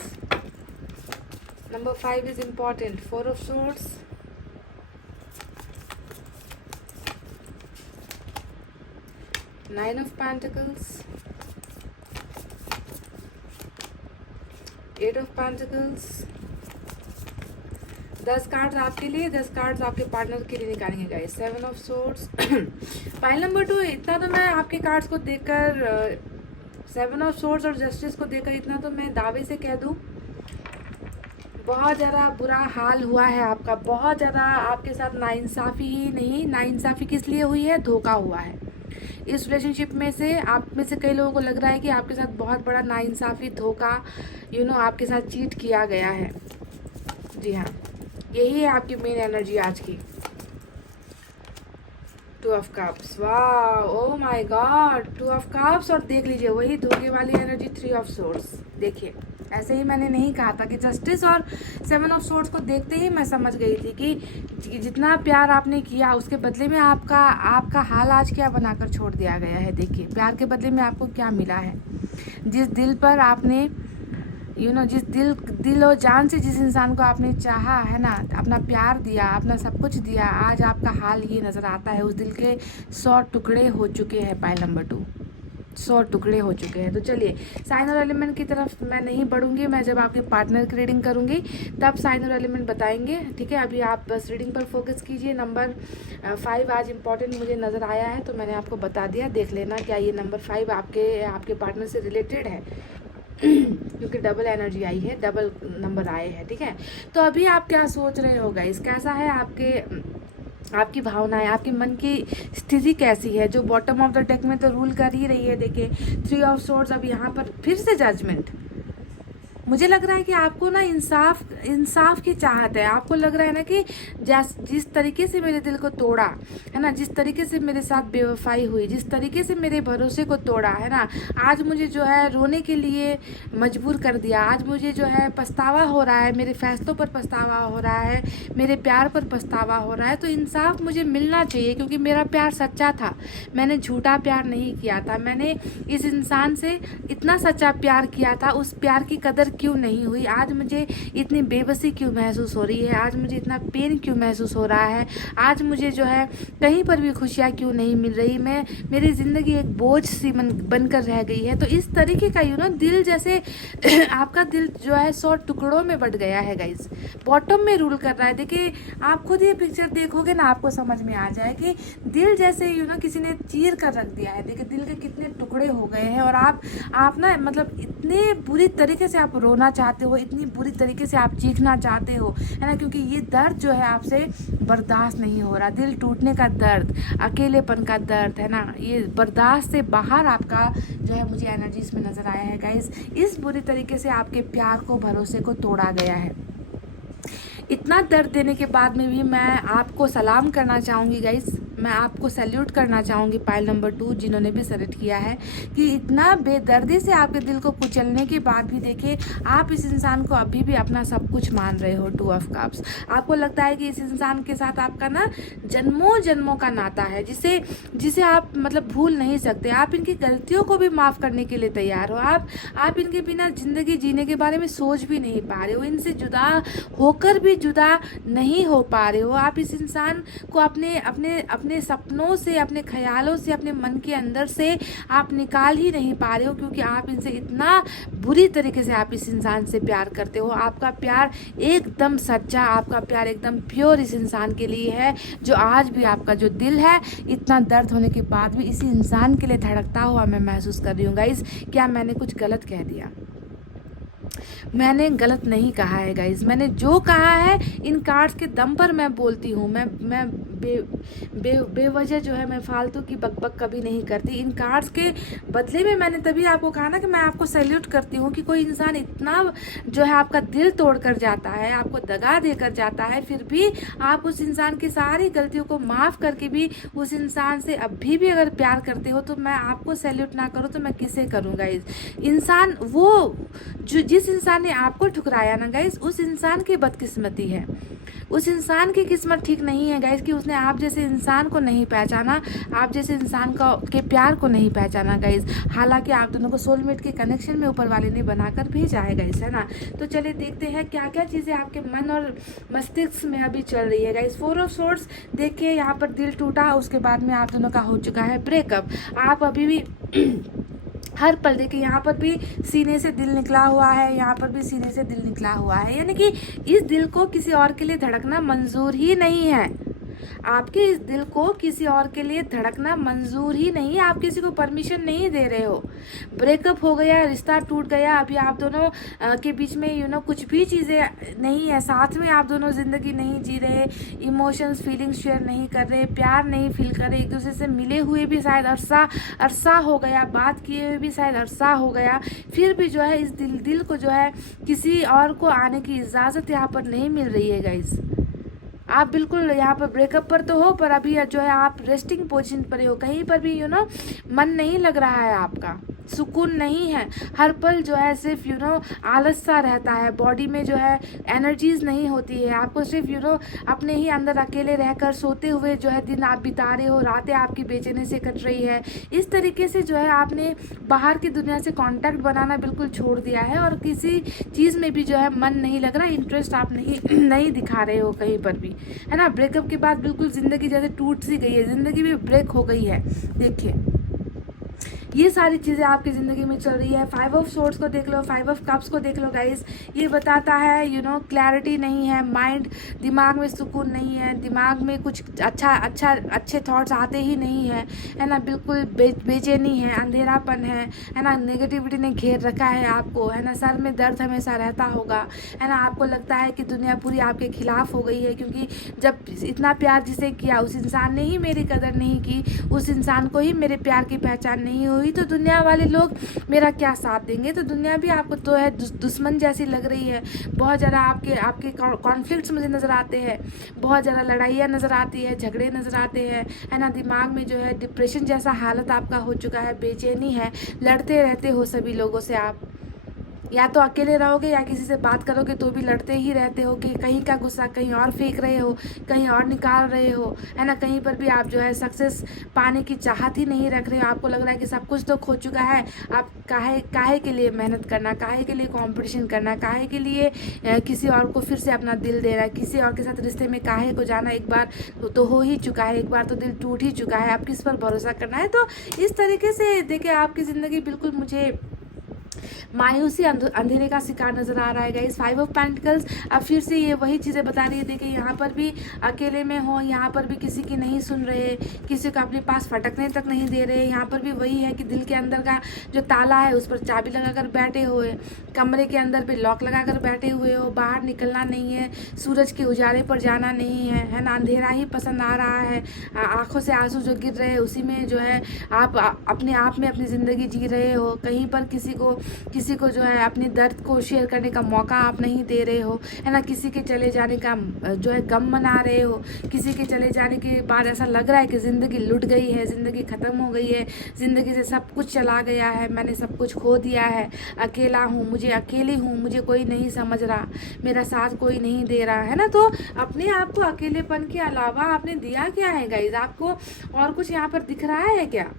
Number 5 is important. 4 of swords, 9 of pentacles, 8 of pentacles। 10 cards आपके लिए, 10 कार्ड्स आपके पार्टनर के लिए निकालेंगे guys. 7 of swords. Pile number 2, इतना तो मैं आपके कार्ड्स को देखकर 7 ऑफ सोर्ड्स और जस्टिस को देखकर इतना तो मैं दावे से कह दूं, बहुत ज़्यादा बुरा हाल हुआ है आपका। बहुत ज़्यादा आपके साथ नाइंसाफ़ी ही नहीं, नाइंसाफ़ी किस लिए हुई है, धोखा हुआ है। इस रिलेशनशिप में से आप में से कई लोगों को लग रहा है कि आपके साथ बहुत बड़ा नाइंसाफ़ी, धोखा, आपके साथ चीट किया गया है। जी हाँ, यही है आपकी मेन एनर्जी आज की। 2 ऑफ कप्स, वाह, oh my God, 2 of cups. और देख लीजिए वही धोखे वाली एनर्जी, 3 ऑफ सोर्ड्स। देखिए, ऐसे ही मैंने नहीं कहा था कि जस्टिस और 7 ऑफ सोर्ड्स को देखते ही मैं समझ गई थी कि जितना प्यार आपने किया उसके बदले में आपका हाल आज क्या बनाकर छोड़ दिया गया है। देखिए, प्यार के बदले में आपको क्या मिला है। जिस दिल पर आपने जिस दिल और जान से जिस इंसान को आपने चाहा है ना, अपना प्यार दिया, अपना सब कुछ दिया, आज आपका हाल ये नज़र आता है। उस दिल के 100 टुकड़े हो चुके हैं। पाइल नंबर 2, 100 टुकड़े हो चुके हैं। तो चलिए, साइन और एलिमेंट की तरफ मैं नहीं बढ़ूंगी, मैं जब आपके पार्टनर की रीडिंग करूंगी तब साइन और एलिमेंट बताएंगे, ठीक है। अभी आप बस रीडिंग पर फोकस कीजिए। नंबर 5 आज इंपॉर्टेंट मुझे नज़र आया है तो मैंने आपको बता दिया। देख लेना क्या ये नंबर 5 आपके पार्टनर से रिलेटेड है, क्योंकि डबल एनर्जी आई है, डबल नंबर आए हैं, ठीक है। तो अभी आप क्या सोच रहे हो गाइस, कैसा है आपकी भावनाएं, आपके मन की स्थिति कैसी है, जो बॉटम ऑफ द डेक में तो रूल कर ही रही है। देखिए, 3 ऑफ सोर्ड्स, अब यहाँ पर फिर से जजमेंट। मुझे लग रहा है कि आपको ना इंसाफ की चाहत है। आपको लग रहा है ना कि जिस तरीके से मेरे दिल को तोड़ा है ना, जिस तरीके से मेरे साथ बेवफाई हुई, जिस तरीके से मेरे भरोसे को तोड़ा है ना, आज मुझे जो है रोने के लिए मजबूर कर दिया। आज मुझे जो है पछतावा हो रहा है, मेरे फैसलों पर पछतावा हो रहा है, मेरे प्यार पर पछतावा हो रहा है। तो इंसाफ मुझे मिलना चाहिए, क्योंकि मेरा प्यार सच्चा था, मैंने झूठा प्यार नहीं किया था। मैंने इस इंसान से इतना सच्चा प्यार किया था, उस प्यार की कदर क्यों नहीं हुई। आज मुझे इतनी बेबसी क्यों महसूस हो रही है, आज मुझे इतना पेन क्यों महसूस हो रहा है, आज मुझे जो है कहीं पर भी खुशियाँ क्यों नहीं मिल रही। मेरी ज़िंदगी एक बोझ सी बनकर रह गई है। तो इस तरीके का दिल जैसे आपका दिल जो है 100 टुकड़ों में बट गया है गाइस, बॉटम में रूल कर रहा है। देखिए, आप खुद ये पिक्चर देखोगे ना, आपको समझ में आ जाए कि दिल जैसे किसी ने चीर कर रख दिया है। देखिए, दिल के कितने टुकड़े हो गए हैं। और आप ना मतलब इतने बुरी तरीके से आप रोना चाहते हो, इतनी बुरी तरीके से आप चीखना चाहते हो, है ना, क्योंकि ये दर्द जो है आपसे बर्दाश्त नहीं हो रहा। दिल टूटने का दर्द, अकेलेपन का दर्द, है ना, ये बर्दाश्त से बाहर आपका जो है मुझे एनर्जी इसमें नज़र आया है गाइस। इस बुरी तरीके से आपके प्यार को, भरोसे को तोड़ा गया है। इतना दर्द देने के बाद में भी मैं आपको सलाम करना चाहूँगी गाइस, मैं आपको सैल्यूट करना चाहूँगी पाइल नंबर 2 जिन्होंने भी सेलेक्ट किया है, कि इतना बेदर्दी से आपके दिल को कुचलने के बाद भी देखिए आप इस इंसान को अभी भी अपना सब कुछ मान रहे हो। 2 ऑफ कप्स, आपको लगता है कि इस इंसान के साथ आपका ना जन्मों जन्मों का नाता है, जिसे आप मतलब भूल नहीं सकते। आप इनकी गलतियों को भी माफ़ करने के लिए तैयार हो। आप इनके बिना ज़िंदगी जीने के बारे में सोच भी नहीं पा रहे हो, इनसे जुदा होकर भी जुदा नहीं हो पा रहे हो। आप इस इंसान को अपने अपने सपनों से, अपने ख्यालों से, अपने मन के अंदर से आप निकाल ही नहीं पा रहे हो, क्योंकि आप इनसे इतना बुरी तरीके से आप इस इंसान से प्यार करते हो। आपका प्यार एकदम सच्चा, आपका प्यार एकदम प्योर इस इंसान के लिए है, जो आज भी आपका जो दिल है इतना दर्द होने के बाद भी इसी इंसान के लिए धड़कता हुआ मैं महसूस कर रही हूँ। गाइस, क्या मैंने कुछ गलत कह दिया? मैंने गलत नहीं कहा है गाइज, मैंने जो कहा है इन कार्ड्स के दम पर मैं बोलती हूँ। मैं बेवजह जो है मैं फालतू की बकबक कभी नहीं करती। इन कार्ड्स के बदले में मैंने तभी आपको कहा ना कि मैं आपको सैल्यूट करती हूँ कि कोई इंसान इतना जो है आपका दिल तोड़ कर जाता है, आपको दगा देकर जाता है, फिर भी आप उस इंसान की सारी गलतियों को माफ़ करके भी उस इंसान से अभी भी अगर प्यार करते हो, तो मैं आपको सैल्यूट ना करूँ तो मैं किसे करूँ गाइज। इंसान वो जो जिस इंसान ने आपको ठुकराया ना गाइज, उस इंसान की बदकिस्मती है, उस इंसान की किस्मत ठीक नहीं है गाइज कि उसने आप जैसे इंसान को नहीं पहचाना, आप जैसे इंसान का के प्यार को नहीं पहचाना गाइज। हालांकि आप दोनों को सोलमेट के कनेक्शन में ऊपर वाले ने बनाकर भेजा है गाइज, है ना। तो चलिए देखते हैं क्या क्या चीज़ें आपके मन और मस्तिष्क में अभी चल रही है गाइज। 4 ऑफ सोर्ड्स देखिए, यहाँ पर दिल टूटा, उसके बाद में आप दोनों का हो चुका है ब्रेकअप। आप अभी भी हर पल देखिए, यहाँ पर भी सीने से दिल निकला हुआ है, यहाँ पर भी सीने से दिल निकला हुआ है, यानी कि इस दिल को किसी और के लिए धड़कना मंजूर ही नहीं है। आपके इस दिल को किसी और के लिए धड़कना मंजूर ही नहीं है, आप किसी को परमिशन नहीं दे रहे हो। ब्रेकअप हो गया, रिश्ता टूट गया, अभी आप दोनों के बीच में कुछ भी चीज़ें नहीं है, साथ में आप दोनों ज़िंदगी नहीं जी रहे, इमोशंस फीलिंग्स शेयर नहीं कर रहे, प्यार नहीं फील कर रहे, एक दूसरे से मिले हुए भी शायद अरसा हो गया, बात किए हुए भी शायद अरसा हो गया, फिर भी जो है इस दिल को जो है किसी और को आने की इजाज़त यहाँ पर नहीं मिल रही है गाइज। आप बिल्कुल यहाँ पर ब्रेकअप पर तो हो, पर अभी जो है आप रेस्टिंग पोजीशन पर हो, कहीं पर भी मन नहीं लग रहा है, आपका सुकून नहीं है, हर पल जो है सिर्फ आलस सा रहता है, बॉडी में जो है एनर्जीज नहीं होती है, आपको सिर्फ अपने ही अंदर अकेले रहकर सोते हुए जो है दिन आप बिता रहे हो, रातें आपकी बेचैनी से कट रही है। इस तरीके से जो है आपने बाहर की दुनिया से कांटेक्ट बनाना बिल्कुल छोड़ दिया है, और किसी चीज़ में भी जो है मन नहीं लग रहा, इंटरेस्ट आप नहीं दिखा रहे हो कहीं पर भी, है ना। ब्रेकअप के बाद बिल्कुल ज़िंदगी जैसे टूट सी गई है, ज़िंदगी भी ब्रेक हो गई है। देखिए, ये सारी चीज़ें आपकी ज़िंदगी में चल रही है। 5 ऑफ सोर्ड्स को देख लो, 5 ऑफ कप्स को देख लो गाइस, ये बताता है क्लैरिटी नहीं है, माइंड, दिमाग में सुकून नहीं है, दिमाग में कुछ अच्छे थॉट्स आते ही नहीं है ना, बिल्कुल बेचैनी है, अंधेरापन है ना, नेगेटिविटी ने घेर रखा है आपको, है ना, सर में दर्द हमेशा रहता होगा, है ना, आपको लगता है कि दुनिया पूरी आपके खिलाफ हो गई है, क्योंकि जब इतना प्यार जिसे किया उस इंसान ने ही मेरी कदर नहीं की, उस इंसान को ही मेरे प्यार की पहचान नहीं हुई, तो दुनिया वाले लोग मेरा क्या साथ देंगे। तो दुनिया भी आपको तो है दुश्मन जैसी लग रही है, बहुत ज़्यादा आपके कॉन्फ्लिक्ट्स मुझे नज़र आते हैं, बहुत ज़्यादा लड़ाइयाँ नज़र आती है, झगड़े नज़र आते हैं, है ना, दिमाग में जो है डिप्रेशन जैसा हालत आपका हो चुका है, बेचैनी है, लड़ते रहते हो सभी लोगों से, आप या तो अकेले रहोगे या किसी से बात करोगे तो भी लड़ते ही रहते हो, कि कहीं का गुस्सा कहीं और फेंक रहे हो, कहीं और निकाल रहे हो, है ना, कहीं पर भी आप जो है सक्सेस पाने की चाहत ही नहीं रख रहे हो, आपको लग रहा है कि सब कुछ तो खो चुका है, आप काहे के लिए मेहनत करना, काहे के लिए कंपटीशन करना, काहे के लिए किसी और को फिर से अपना दिल देना, किसी और के साथ रिश्ते में काहे को जाना, एक बार तो हो ही चुका है, एक बार तो दिल टूट ही चुका है, आप किस पर भरोसा करना है। तो इस तरीके से देखिए आपकी ज़िंदगी बिल्कुल मुझे मायूसी अंधेरे का शिकार नजर आ रहा है गाइस। 5 ऑफ पेंटिकल्स अब फिर से ये वही चीज़ें बता रही है। देखिए यहाँ पर भी अकेले में हो, यहाँ पर भी किसी की नहीं सुन रहे, किसी को अपने पास फटकने तक नहीं दे रहे, यहाँ पर भी वही है कि दिल के अंदर का जो ताला है उस पर चाबी लगाकर बैठे हुए, कमरे के अंदर पे लॉक लगाकर बैठे हुए हो, बाहर निकलना नहीं है, सूरज के उजाले पर जाना नहीं है ना, अंधेरा ही पसंद आ रहा है, आंखों से आंसू जो गिर रहे हैं उसी में जो है आप अपने आप में अपनी ज़िंदगी जी रहे हो, कहीं पर किसी को जो है अपने दर्द को शेयर करने का मौका आप नहीं दे रहे हो, है ना, किसी के चले जाने का जो है गम मना रहे हो, किसी के चले जाने के बाद ऐसा लग रहा है कि ज़िंदगी लुट गई है, ज़िंदगी ख़त्म हो गई है, ज़िंदगी से सब कुछ चला गया है, मैंने सब कुछ खो दिया है, अकेला हूँ, मुझे अकेली हूँ, मुझे कोई नहीं समझ रहा, मेरा साथ कोई नहीं दे रहा, है ना। तो अपने आप को अकेलेपन के अलावा आपने दिया क्या है गाइज, आपको और कुछ यहाँ पर दिख रहा है क्या?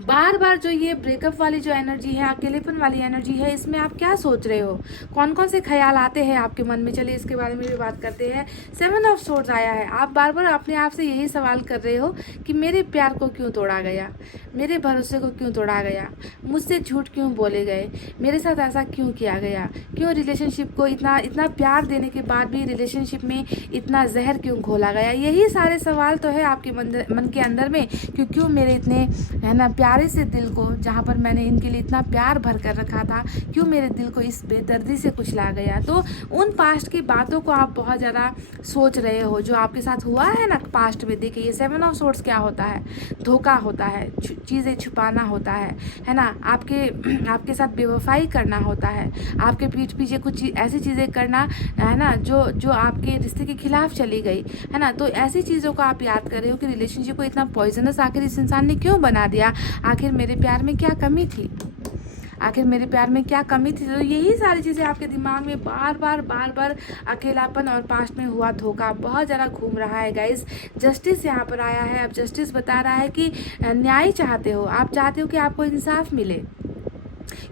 बार बार जो ये ब्रेकअप वाली जो एनर्जी है, अकेलेपन वाली एनर्जी है, इसमें आप क्या सोच रहे हो, कौन कौन से ख्याल आते हैं आपके मन में, चलिए इसके बारे में भी बात करते हैं। 7 ऑफ सोर्ड्स आया है। आप बार बार अपने आप से यही सवाल कर रहे हो कि मेरे प्यार को क्यों तोड़ा गया, मेरे भरोसे को क्यों तोड़ा गया, मुझसे झूठ क्यों बोले गए, मेरे साथ ऐसा क्यों किया गया, क्यों रिलेशनशिप को इतना इतना प्यार देने के बाद भी रिलेशनशिप में इतना जहर क्यों घोला गया। यही सारे सवाल तो है आपके मन के अंदर में, क्यों मेरे इतने है ना प्यारे से दिल को, जहाँ पर मैंने इनके लिए इतना प्यार भर कर रखा था, क्यों मेरे दिल को इस बेदर्दी से कुचला गया। तो उन पास्ट की बातों को आप बहुत ज़्यादा सोच रहे हो, जो आपके साथ हुआ है ना पास्ट में। देखिए ये 7 ऑफ सोर्ड्स क्या होता है, धोखा होता है, चीज़ें छुपाना होता है ना, आपके साथ बेवफाई करना होता है, आपके पीठ पीछे कुछ ऐसी चीज़ें करना है ना जो आपके रिश्ते के खिलाफ चली गई है ना। तो ऐसी चीज़ों को आप याद कर रहे हो कि रिलेशनशिप को इतना पॉइजनस आखिर इस इंसान ने क्यों बना दिया, आखिर मेरे प्यार में क्या कमी थी, आखिर मेरे प्यार में क्या कमी थी। तो यही सारी चीज़ें आपके दिमाग में बार बार अकेलापन और पास्ट में हुआ धोखा बहुत ज़्यादा घूम रहा है गाइस। जस्टिस यहाँ पर आया है। अब जस्टिस बता रहा है कि न्याय चाहते हो, आप चाहते हो कि आपको इंसाफ मिले,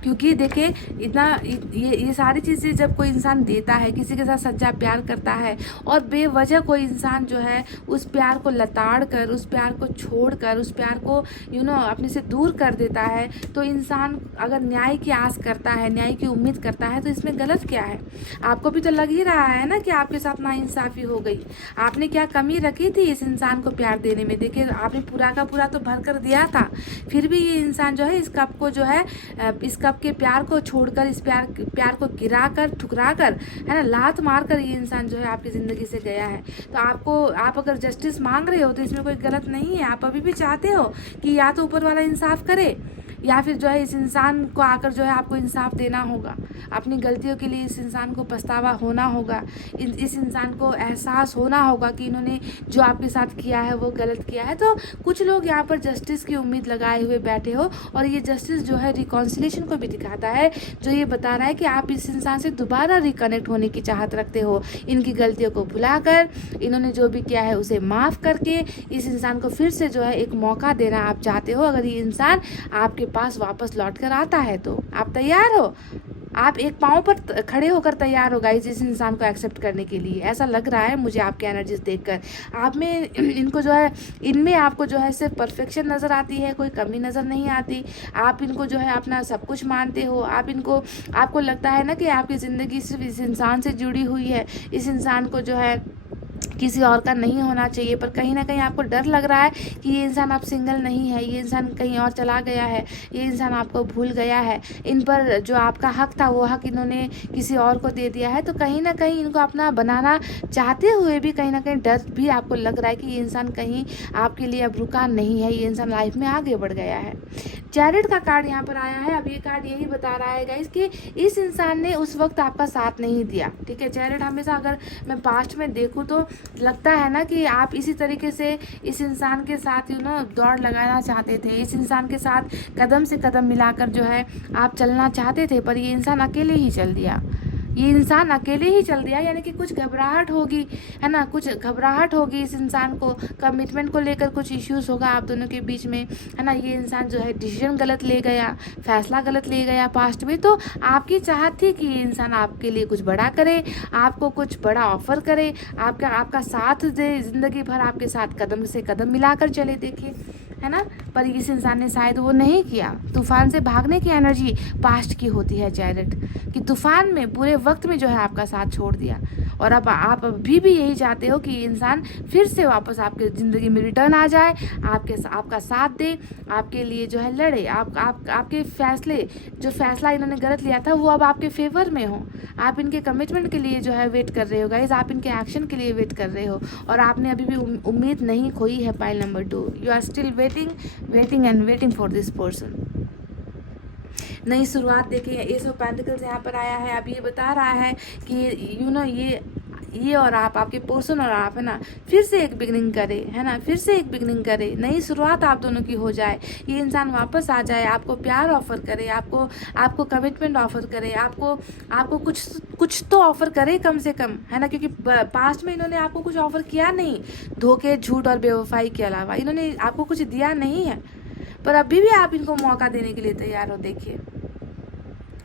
क्योंकि देखिए इतना ये सारी चीज़ें जब कोई इंसान देता है, किसी के साथ सच्चा प्यार करता है और बेवजह कोई इंसान जो है उस प्यार को लताड़ कर, उस प्यार को छोड़ कर, उस प्यार को अपने से दूर कर देता है, तो इंसान अगर न्याय की आस करता है, न्याय की उम्मीद करता है, तो इसमें गलत क्या है। आपको भी तो लग ही रहा है ना कि आपके साथ नाइंसाफ़ी हो गई। आपने क्या कमी रखी थी इस इंसान को प्यार देने में। देखिए आपने पूरा का पूरा तो भर कर दिया था, फिर भी ये इंसान जो है इस कप को जो है इस कप के प्यार को छोड़कर, इस प्यार को गिरा कर, ठुकरा कर, है ना, लात मार कर ये इंसान जो है आपकी ज़िंदगी से गया है। तो आप अगर जस्टिस मांग रहे हो तो इसमें कोई गलत नहीं है। आप अभी भी चाहते हो कि या तो ऊपर वाला इंसाफ करे, या फिर जो है इस इंसान को आकर जो है आपको इंसाफ देना होगा, अपनी गलतियों के लिए इस इंसान को पछतावा होना होगा, इस इंसान को एहसास होना होगा कि इन्होंने जो आपके साथ किया है वो गलत किया है। तो कुछ लोग यहाँ पर जस्टिस की उम्मीद लगाए हुए बैठे हो, और ये जस्टिस जो है रिकॉन्सिलेशन को भी दिखाता है, जो ये बता रहा है कि आप इस इंसान से दोबारा रिकनेक्ट होने की चाहत रखते हो, इनकी गलतियों को भुलाकर, इन्होंने जो भी किया है उसे माफ़ करके इस इंसान को फिर से जो है एक मौका देना आप चाहते हो। अगर ये इंसान आपके पास वापस लौट कर आता है तो आप तैयार हो, आप एक पाँव पर खड़े होकर तैयार हो गाइस इस इंसान को एक्सेप्ट करने के लिए। ऐसा लग रहा है मुझे आपके एनर्जीज देखकर। आप में इनको जो है, इनमें आपको जो है सिर्फ परफेक्शन नज़र आती है, कोई कमी नज़र नहीं आती। आप इनको जो है अपना सब कुछ मानते हो। आपको लगता है ना कि आपकी ज़िंदगी सिर्फ इस इंसान से जुड़ी हुई है, इस इंसान को जो है किसी और का नहीं होना चाहिए। पर कहीं ना कहीं आपको डर लग रहा है कि ये इंसान आप सिंगल नहीं है, ये इंसान कहीं और चला गया है, ये इंसान आपको भूल गया है, इन पर जो आपका हक था वो हक इन्होंने किसी और को दे दिया है। तो कहीं ना कहीं इनको अपना बनाना चाहते हुए भी कहीं ना कहीं डर भी आपको लग रहा है कि ये इंसान कहीं आपके लिए अब रुका नहीं है, ये इंसान लाइफ में आगे बढ़ गया है। चैरिट का कार्ड यहाँ पर आया है। अब ये कार्ड यही बता रहा है गाइस कि इस इंसान ने उस वक्त आपका साथ नहीं दिया। ठीक है, चैरिट हमेशा, अगर मैं पास्ट में देखूँ तो लगता है ना कि आप इसी तरीके से इस इंसान के साथ दौड़ लगाना चाहते थे, इस इंसान के साथ कदम से कदम मिलाकर जो है आप चलना चाहते थे, पर ये इंसान अकेले ही चल दिया। ये इंसान अकेले ही चल दिया, यानी कि कुछ घबराहट होगी, है ना, कुछ घबराहट होगी इस इंसान को, कमिटमेंट को लेकर कुछ इश्यूज होगा आप दोनों के बीच में, है ना। ये इंसान जो है डिसीजन गलत ले गया, फैसला गलत ले गया पास्ट में। तो आपकी चाहत थी कि ये इंसान आपके लिए कुछ बड़ा करे, आपको कुछ बड़ा ऑफर करे, आपका साथ दे, ज़िंदगी भर आपके साथ कदम से कदम मिलाकर चले, देखिए, है ना। पर इस इंसान ने शायद वो नहीं किया। तूफान से भागने की एनर्जी पास्ट की होती है चैरिट, कि तूफान में पूरे वक्त में जो है आपका साथ छोड़ दिया, और अब आप अभी भी यही चाहते हो कि ये इंसान फिर से वापस आपके ज़िंदगी में रिटर्न आ जाए, आपका साथ दे, आपके लिए जो है लड़े, आपके फैसले, जो फैसला इन्होंने गलत लिया था वो अब आपके फेवर में हो। आप इनके कमिटमेंट के लिए जो है वेट कर रहे हो गाइज, आप इनके एक्शन के लिए वेट कर रहे हो, और आपने अभी भी उम्मीद नहीं खोई है। Pile number 2, you are still waiting for this person. नई शुरुआत देखिए, एस ऑफ पेंटिकल्स यहाँ पर आया है। अब ये बता रहा है कि ये और आपके पर्सन और आप, है ना, फिर से एक बिगनिंग करे, है ना, फिर से एक बिगनिंग करे, नई शुरुआत आप दोनों की हो जाए, ये इंसान वापस आ जाए, आपको प्यार ऑफर करे, आपको कमिटमेंट ऑफर करे, आपको कुछ तो ऑफर करे कम से कम, है ना, क्योंकि पास्ट में इन्होंने आपको कुछ ऑफर किया नहीं, धोखे, झूठ और बेवफाई के अलावा इन्होंने आपको कुछ दिया नहीं है। पर अभी भी आप इनको मौका देने के लिए तैयार हो, देखिए।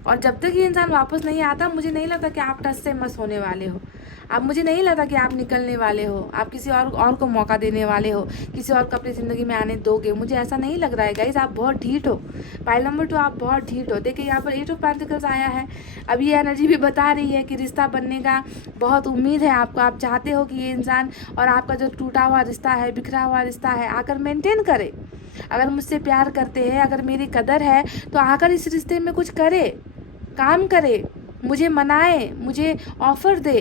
और जब तक ये इंसान वापस नहीं आता, मुझे नहीं लगता कि आप टच से मस होने वाले हो, अब मुझे नहीं लगता कि आप निकलने वाले हो, आप किसी और को मौका देने वाले हो, किसी और को अपनी ज़िंदगी में आने दोगे, मुझे ऐसा नहीं लग रहा है गाइज। आप बहुत ढीठ हो। पाइल नंबर 2, आप बहुत ढीठ हो। देखिए यहाँ पर 8 ऑफ पेंटिकल्स आया है। अब ये एनर्जी भी बता रही है कि रिश्ता बनने का बहुत उम्मीद है आपको, आप चाहते हो कि ये इंसान और आपका जो टूटा हुआ रिश्ता है, बिखरा हुआ रिश्ता है, आकर मेंटेन करे। अगर मुझसे प्यार करते हैं, अगर मेरी कदर है, तो आकर इस रिश्ते में कुछ करे, काम करे, मुझे मनाए, मुझे ऑफर दे,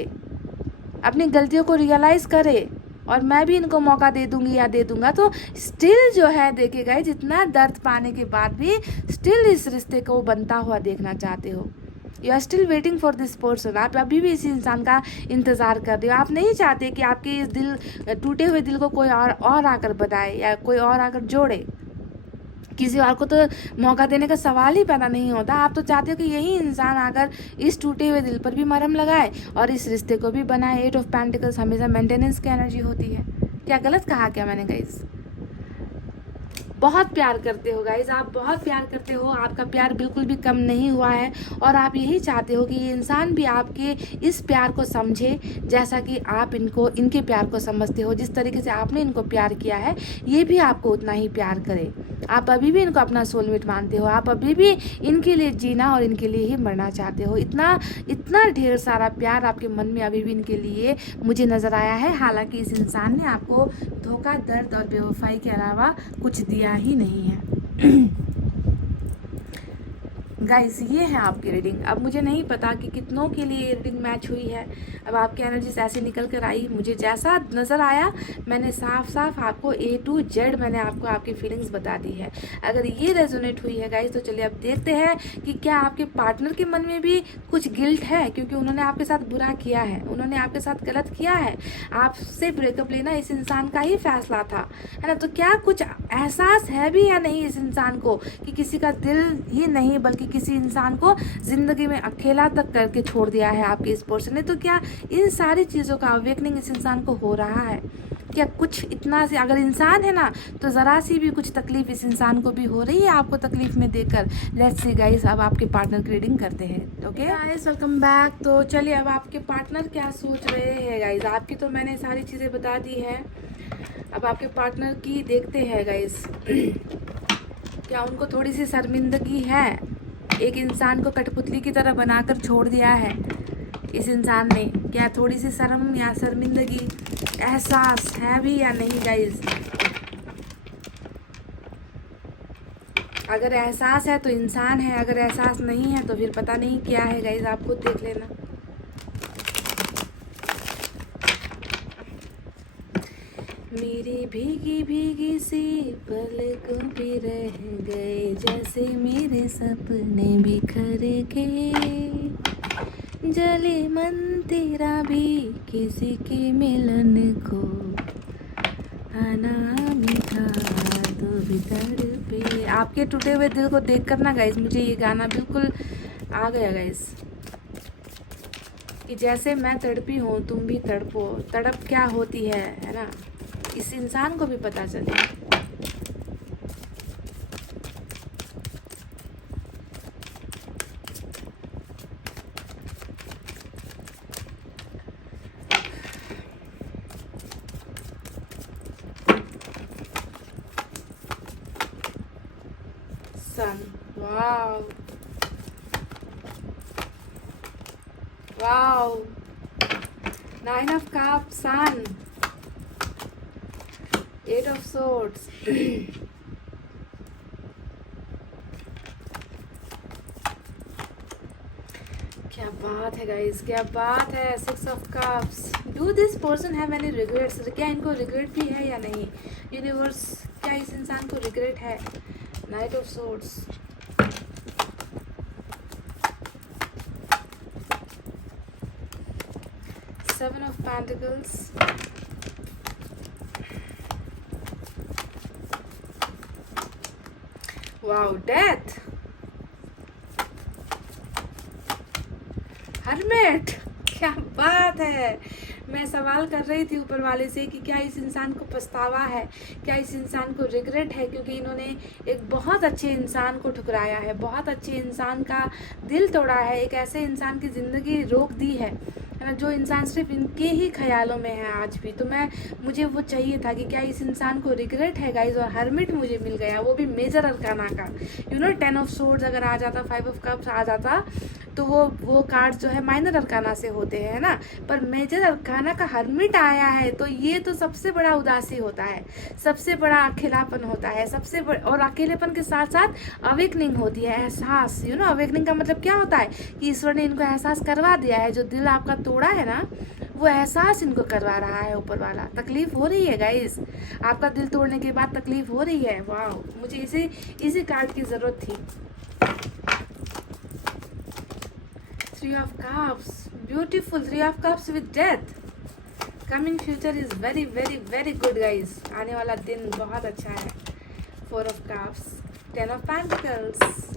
अपनी गलतियों को रियलाइज़ करे, और मैं भी इनको मौका दे दूंगी या दे दूंगा। तो स्टिल जो है, देखिएगा, जितना दर्द पाने के बाद भी स्टिल इस रिश्ते को बनता हुआ देखना चाहते हो। You are still waiting for this person. आप अभी भी इस इंसान का इंतज़ार कर रहे हो। आप नहीं चाहते कि आपके इस दिल, टूटे हुए दिल को कोई और आकर बनाए या कोई और आकर जोड़े। किसी और को तो मौका देने का सवाल ही पैदा नहीं होता। आप तो चाहते हो कि यही इंसान आकर इस टूटे हुए दिल पर भी मरहम लगाए और इस रिश्ते को भी बनाए। 8 ऑफ पेंटिकल्स हमेशा मेंटेनेंस की एनर्जी होती है। क्या गलत कहा क्या मैंने गाइस? बहुत प्यार करते हो गाइज, आप बहुत प्यार करते हो। आपका प्यार बिल्कुल भी कम नहीं हुआ है, और आप यही चाहते हो कि ये इंसान भी आपके इस प्यार को समझे जैसा कि आप इनके प्यार को समझते हो। जिस तरीके से आपने इनको प्यार किया है, ये भी आपको उतना ही प्यार करे। आप अभी भी इनको अपना सोलमेट मानते हो, आप अभी भी इनके लिए जीना और इनके लिए ही मरना चाहते हो। इतना इतना ढेर सारा प्यार आपके मन में अभी भी इनके लिए मुझे नज़र आया है। हालांकि इस इंसान ने आपको धोखा, दर्द और बेवफाई के अलावा कुछ दिया ही नहीं है। गाइस, ये है आपकी रीडिंग। अब मुझे नहीं पता कि कितनों के लिए ये रीडिंग मैच हुई है। अब आपकी एनर्जीज ऐसे निकल कर आई, मुझे जैसा नज़र आया मैंने साफ साफ आपको A to Z मैंने आपको आपकी फीलिंग्स बता दी है। अगर ये रेजोनेट हुई है गाइस, तो चलिए अब देखते हैं कि क्या आपके पार्टनर के मन में भी कुछ गिल्ट है, क्योंकि उन्होंने आपके साथ बुरा किया है, उन्होंने आपके साथ गलत किया है। आपसे ब्रेकअप लेना इस इंसान का ही फैसला था, है ना? तो क्या कुछ एहसास है भी या नहीं इस इंसान को कि किसी का दिल ही नहीं बल्कि किसी इंसान को जिंदगी में अकेला तक करके छोड़ दिया है आपके इस पर्सन ने? तो क्या इन सारी चीज़ों का अवेकनिंग इस इंसान को हो रहा है? क्या कुछ इतना से अगर इंसान है ना, तो ज़रा सी भी कुछ तकलीफ इस इंसान को भी हो रही है आपको तकलीफ में देखकर? लेट्स सी गाइस, अब आपके पार्टनर की रीडिंग करते हैं। Okay guys, welcome back. तो चलिए अब आपके पार्टनर क्या सोच रहे हैं गाइस। आपकी तो मैंने सारी चीज़ें बता दी है, अब आपके पार्टनर की देखते हैं गाइस। क्या उनको थोड़ी सी शर्मिंदगी है? एक इंसान को कठपुतली की तरह बनाकर छोड़ दिया है इस इंसान ने। क्या थोड़ी सी शर्म या शर्मिंदगी एहसास है भी या नहीं गाइस? अगर एहसास है तो इंसान है, अगर एहसास नहीं है तो फिर पता नहीं क्या है गाइस, आप खुद देख लेना। मेरी भीगी भीगी सी पलकों पे रह गए, जैसे मेरे सपने बिखर के, जले मन तेरा भी किसी के मिलन को, आना मीठा तो भीतर पे। आपके टूटे हुए दिल को देख कर ना गाइस, मुझे ये गाना बिल्कुल आ गया गाइस, कि जैसे मैं तड़पी हूँ तुम भी तड़पो। तड़प क्या होती है ना, इस इंसान को भी पता चले। सन, wow wow, 9 of cups, sun, 8 of swords। क्या बात है गाइस, क्या बात है। 6 of cups। Do this person have any regrets? क्या इनको रिग्रेट भी है या नहीं? यूनिवर्स, क्या इस इंसान को रिग्रेट है? Night of swords। Seven of Pentacles। Wow, death, hermit. क्या बात है, मैं सवाल कर रही थी ऊपर वाले से कि क्या इस इंसान को पछतावा है, क्या इस इंसान को रिग्रेट है, क्योंकि इन्होंने एक बहुत अच्छे इंसान को ठुकराया है, बहुत अच्छे इंसान का दिल तोड़ा है, एक ऐसे इंसान की ज़िंदगी रोक दी है ना, जो इंसान सिर्फ इनके ही ख्यालों में है आज भी। तो मुझे वो चाहिए था कि क्या इस इंसान को रिग्रेट है गाइज, और हर्मिट मुझे मिल गया, वो भी मेजर अरकाना का। 10 ऑफ सोर्ड्स अगर आ जाता, 5 ऑफ कप्स आ जाता, तो वो कार्ड जो है माइनर अरकाना से होते हैं ना, पर मेजर अरकाना का हर्मिट आया है, तो ये तो सबसे बड़ा उदासी होता है, सबसे बड़ा अकेलापन होता है, सबसे बड़ा, और अकेलेपन के साथ साथ अवेकनिंग होती है, एहसास। अवेकनिंग का मतलब क्या होता है कि ईश्वर ने इनको एहसास करवा दिया है, जो दिल आपका तोड़ा है ना, वो एहसास इनको करवा रहा है ऊपर वाला। तकलीफ हो रही है गाइस, आपका दिल तोड़ने के बाद तकलीफ हो रही है। वाह, मुझे इसी कार्ड की जरूरत थी। 3 of cups, beautiful 3 of cups with death. Coming future is very very very good guys, आने वाला दिन बहुत अच्छा है। 4 of cups, 10 of pentacles,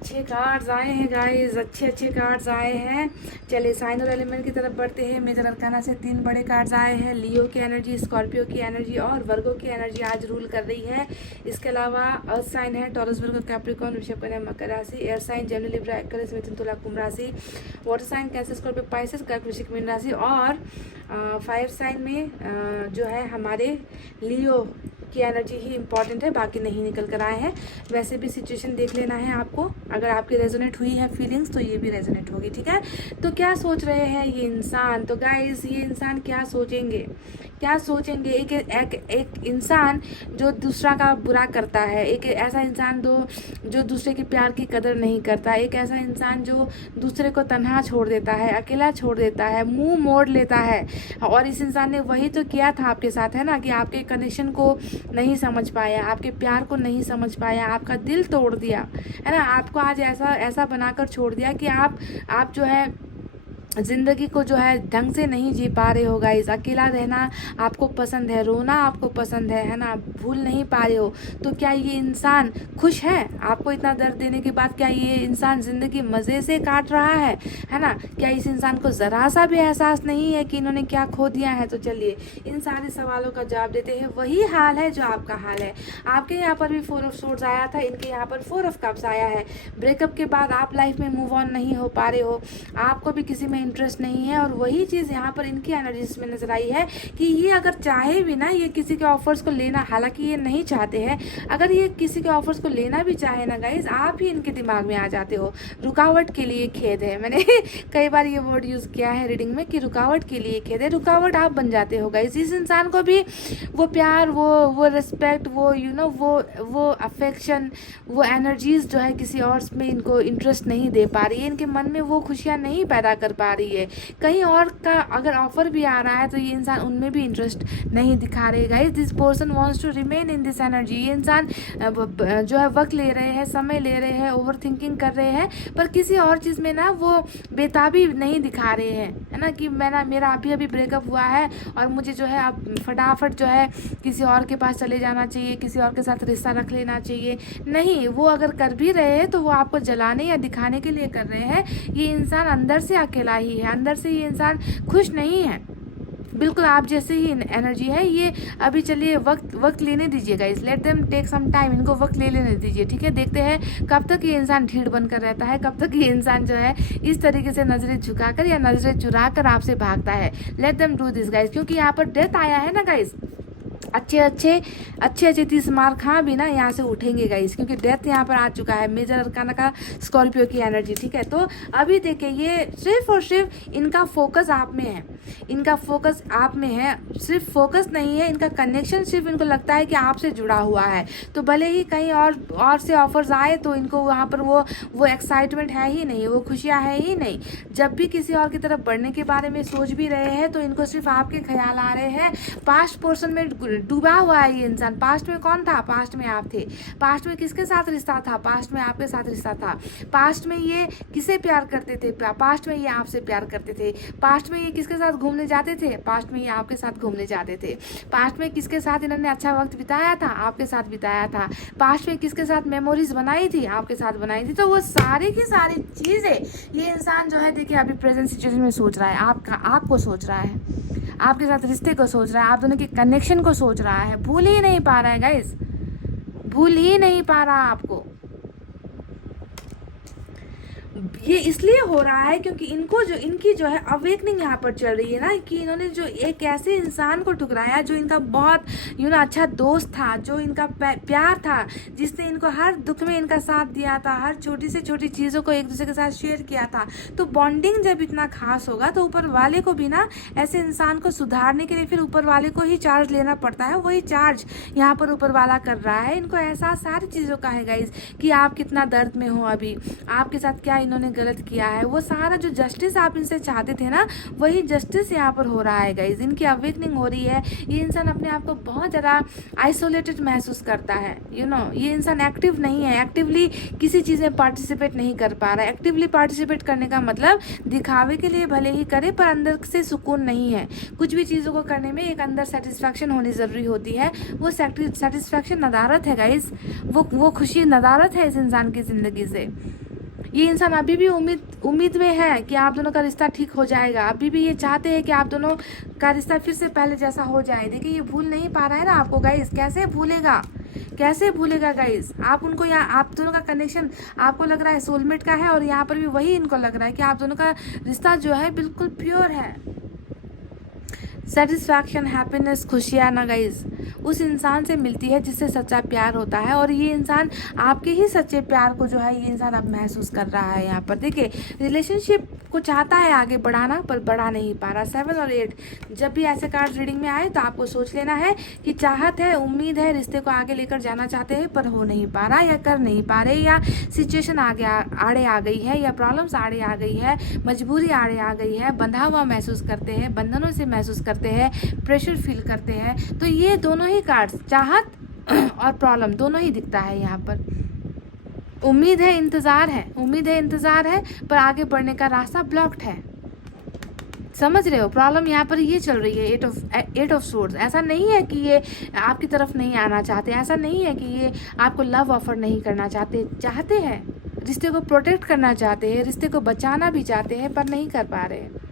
अच्छे कार्ड्स आए हैं गाइस, अच्छे कार्ड्स आए हैं। चलिए साइन और एलिमेंट की तरफ बढ़ते हैं। मेजर अरकाना से 3 बड़े कार्ड्स आए हैं। लियो की एनर्जी, स्कॉर्पियो की एनर्जी और वर्गो की एनर्जी आज रूल कर रही है। इसके अलावा अर्थ साइन है टॉरस, वर्गो, कैप्रिकॉर्न, वृषभ, कन्या, मकर राशि। Air sign Gemini, Libra, Aquarius, मिथुन, तुला, कुंभ राशि। Water sign Cancer, Scorpio, Pisces, कर्क, वृश्चिक, मीन राशि। और फायर साइन में जो है हमारे लियो की एनर्जी ही इंपॉर्टेंट है, बाकी नहीं निकल कर आए हैं। वैसे भी सिचुएशन देख लेना है आपको, अगर आपकी रेजोनेट हुई है फीलिंग्स तो ये भी रेजोनेट होगी, ठीक है। तो क्या सोच रहे हैं ये इंसान, तो गाइस ये इंसान क्या सोचेंगे, एक इंसान जो दूसरा का बुरा करता है, एक ऐसा इंसान जो दूसरे के प्यार की कदर नहीं करता, एक ऐसा इंसान जो दूसरे को तन्हा छोड़ देता है, अकेला छोड़ देता है, मुंह मोड़ लेता है। और इस इंसान ने वही तो किया था आपके साथ, है ना, कि आपके कनेक्शन को नहीं समझ पाया, आपके प्यार को नहीं समझ पाया, आपका दिल तोड़ दिया, है ना, आपको आज ऐसा बनाकर छोड़ दिया कि आप जो है ज़िंदगी को जो है ढंग से नहीं जी पा रहे हो गाइस। अकेला रहना आपको पसंद है, रोना आपको पसंद है ना, भूल नहीं पा रहे हो। तो क्या ये इंसान खुश है आपको इतना दर्द देने के बाद? क्या ये इंसान ज़िंदगी मज़े से काट रहा है ना? क्या इस इंसान को ज़रा सा भी एहसास नहीं है कि इन्होंने क्या खो दिया है? तो चलिए इन सारे सवालों का जवाब देते हैं। वही हाल है जो आपका हाल है। आपके यहाँ पर भी 4 ऑफ सोर्ड्स आया था, इनके यहाँ पर 4 ऑफ कप्स आया है। ब्रेकअप के बाद आप लाइफ में मूव ऑन नहीं हो पा रहे हो, आपको भी किसी में इंटरेस्ट नहीं है। और वही चीज़ यहाँ पर इनकी एनर्जीज में नजर आई है कि ये अगर चाहे भी ना, ये किसी के ऑफर्स को लेना, हालांकि ये नहीं चाहते हैं, अगर ये किसी के ऑफर्स को लेना भी चाहे ना गाइज, आप ही इनके दिमाग में आ जाते हो। रुकावट के लिए खेद है, मैंने कई बार ये वर्ड यूज़ किया है रीडिंग में कि रुकावट के लिए खेद है। रुकावट आप बन जाते हो गाइज। इस इंसान को भी वो प्यार, वो रिस्पेक्ट, वो वो अफेक्शन, वो एनर्जीज जो है किसी और में इनको इंटरेस्ट नहीं दे पा रही है, इनके मन में वो खुशियाँ नहीं पैदा कर पा रही है। कहीं और का अगर ऑफर भी आ रहा है तो ये इंसान उनमें भी इंटरेस्ट नहीं दिखा रहे guys. This person wants to remain in this energy. ये इंसान जो है वक्त ले रहे हैं, समय ले रहे हैं, ओवर थिंकिंग कर रहे हैं, पर किसी और चीज़ में ना वो बेताबी नहीं दिखा रहे हैं, है ना, कि मेरा अभी ब्रेकअप हुआ है और मुझे जो है अब फटाफट जो है किसी और के पास चले जाना चाहिए, किसी और के साथ रिश्ता रख लेना चाहिए। नहीं, वो अगर कर भी रहे हैं तो वो आपको जलाने या दिखाने के लिए कर रहे हैं। ये इंसान अंदर से अकेला ही है, अंदर से ये इंसान खुश नहीं है, बिल्कुल आप जैसे ही एनर्जी है ये। अभी चलिए वक्त लेने दीजिएगा, इस let them take some time, इनको वक्त लेने दीजिए, ठीक है। देखते हैं कब तक ये इंसान ढीठ बनकर रहता है, कब तक ये इंसान जो है इस तरीके से नजरें झुकाकर या नजरें चुराकर आपसे भागता है। Let them do this guys, क्योंकि यहाँ पर डेथ आया है ना गाइस। अच्छे 30 मार खा भी ना यहाँ से उठेंगे गाइस, क्योंकि डेथ यहाँ पर आ चुका है। मेजर अरकाना का स्कॉर्पियो की एनर्जी, ठीक है। तो अभी देखिए ये सिर्फ और सिर्फ इनका फोकस आप में है, इनका फोकस आप में है, सिर्फ फोकस नहीं है, इनका कनेक्शन सिर्फ इनको लगता है कि आपसे जुड़ा हुआ है। तो भले ही कहीं और से ऑफर्स आए तो इनको वहाँ पर वो एक्साइटमेंट है ही नहीं, वो खुशियाँ है ही नहीं। जब भी किसी और की तरफ बढ़ने के बारे में सोच भी रहे हैं तो इनको सिर्फ आपके ख्याल आ रहे हैं। पास्ट पोर्शन में डूबा हुआ है ये इंसान। पास्ट में कौन था? पास्ट में आप थे। पास्ट में किसके साथ रिश्ता था? पास्ट में आपके साथ रिश्ता था। पास्ट में ये किसे प्यार करते थे? पास्ट में ये आपसे प्यार करते थे। पास्ट में ये किसके साथ घूमने जाते थे? पास्ट में ये आपके साथ घूमने जाते थे। पास्ट में किसके साथ इन्होंने अच्छा वक्त बिताया था? आपके साथ बिताया था। पास्ट में किसके साथ मेमोरीज बनाई थी? आपके साथ बनाई थी। तो वो सारी की सारी चीज़ें ये इंसान जो है देखिए अभी प्रेजेंट सिचुएशन में सोच रहा है, आपको सोच रहा है, आपके साथ रिश्ते को सोच रहा है, आप दोनों के कनेक्शन को सोच रहा है। भूल ही नहीं पा रहा है गाइस, भूल ही नहीं पा रहा आपको। ये इसलिए हो रहा है क्योंकि इनकी जो है अवेकनिंग यहाँ पर चल रही है ना, कि इन्होंने जो एक ऐसे इंसान को ठुकराया जो इनका बहुत अच्छा दोस्त था, जो इनका प्यार था, जिसने इनको हर दुख में इनका साथ दिया था, हर छोटी से छोटी चीज़ों को एक दूसरे के साथ शेयर किया था। तो बॉन्डिंग जब इतना खास होगा तो ऊपर वाले को भी ना ऐसे इंसान को सुधारने के लिए फिर ऊपर वाले को ही चार्ज लेना पड़ता है। वही चार्ज यहाँ पर ऊपर वाला कर रहा है। इनको एहसास सारी चीज़ों का है गाइज कि आप कितना दर्द में हो, अभी आपके साथ क्या इन्होंने गलत किया है। वो सारा जो जस्टिस आप इनसे चाहते थे ना, वही जस्टिस यहाँ पर हो रहा है गाइज। इनकी अवेकनिंग हो रही है। ये इंसान अपने आप को बहुत ज़्यादा आइसोलेटेड महसूस करता है। ये इंसान एक्टिव नहीं है, एक्टिवली किसी चीज़ में पार्टिसिपेट नहीं कर पा रहा है। एक्टिवली पार्टिसिपेट करने का मतलब दिखावे के लिए भले ही करे पर अंदर से सुकून नहीं है। कुछ भी चीज़ों को करने में एक अंदर सेटिस्फैक्शन होनी ज़रूरी होती है। वो सेटिस्फैक्शन नदारत है गाइज, वो खुशी नदारत है इस इंसान की ज़िंदगी से। ये इंसान अभी भी उम्मीद में है कि आप दोनों का रिश्ता ठीक हो जाएगा। अभी भी ये चाहते हैं कि आप दोनों का रिश्ता फिर से पहले जैसा हो जाए। देखिए ये भूल नहीं पा रहा है ना आपको गाइस। कैसे भूलेगा गाइस? आप उनको यहाँ, आप दोनों का कनेक्शन आपको लग रहा है सोलमेट का है, और यहाँ पर भी वही इनको लग रहा है कि आप दोनों का रिश्ता जो है बिल्कुल प्योर है। सेटिस्फैक्शन, हैप्पीनेस, खुशियाँ ना गाइज उस इंसान से मिलती है जिससे सच्चा प्यार होता है। और ये इंसान आपके ही सच्चे प्यार को जो है ये इंसान अब महसूस कर रहा है। यहाँ पर देखिए रिलेशनशिप को चाहता है आगे बढ़ाना पर बढ़ा नहीं पा रहा। 7 और 8 जब भी ऐसे कार्ड रीडिंग में आए तो आपको सोच लेना है कि चाहत है, उम्मीद है, रिश्ते को आगे लेकर जाना चाहते हैं पर हो नहीं पा रहा, या कर नहीं पा रहे, या सिचुएशन आड़े आ गई है, या प्रॉब्लम्स आड़े आ गई है, मजबूरी आड़े आ गई है, बंधा हुआ महसूस करते हैं, बंधनों से महसूस करते हैं, प्रेशर फील करते हैं। तो ये दोनों ही कार्ड्स, चाहत और प्रॉब्लम, दोनों ही दिखता है यहाँ पर। उम्मीद है, इंतज़ार है पर आगे बढ़ने का रास्ता ब्लॉक्ड है। समझ रहे हो? प्रॉब्लम यहाँ पर ये चल रही है, 8 ऑफ सोर्ड्स। ऐसा नहीं है कि ये आपकी तरफ नहीं आना चाहते, ऐसा नहीं है कि ये आपको लव ऑफर नहीं करना चाहते हैं, रिश्ते को प्रोटेक्ट करना चाहते हैं, रिश्ते को बचाना भी चाहते हैं पर नहीं कर पा रहे।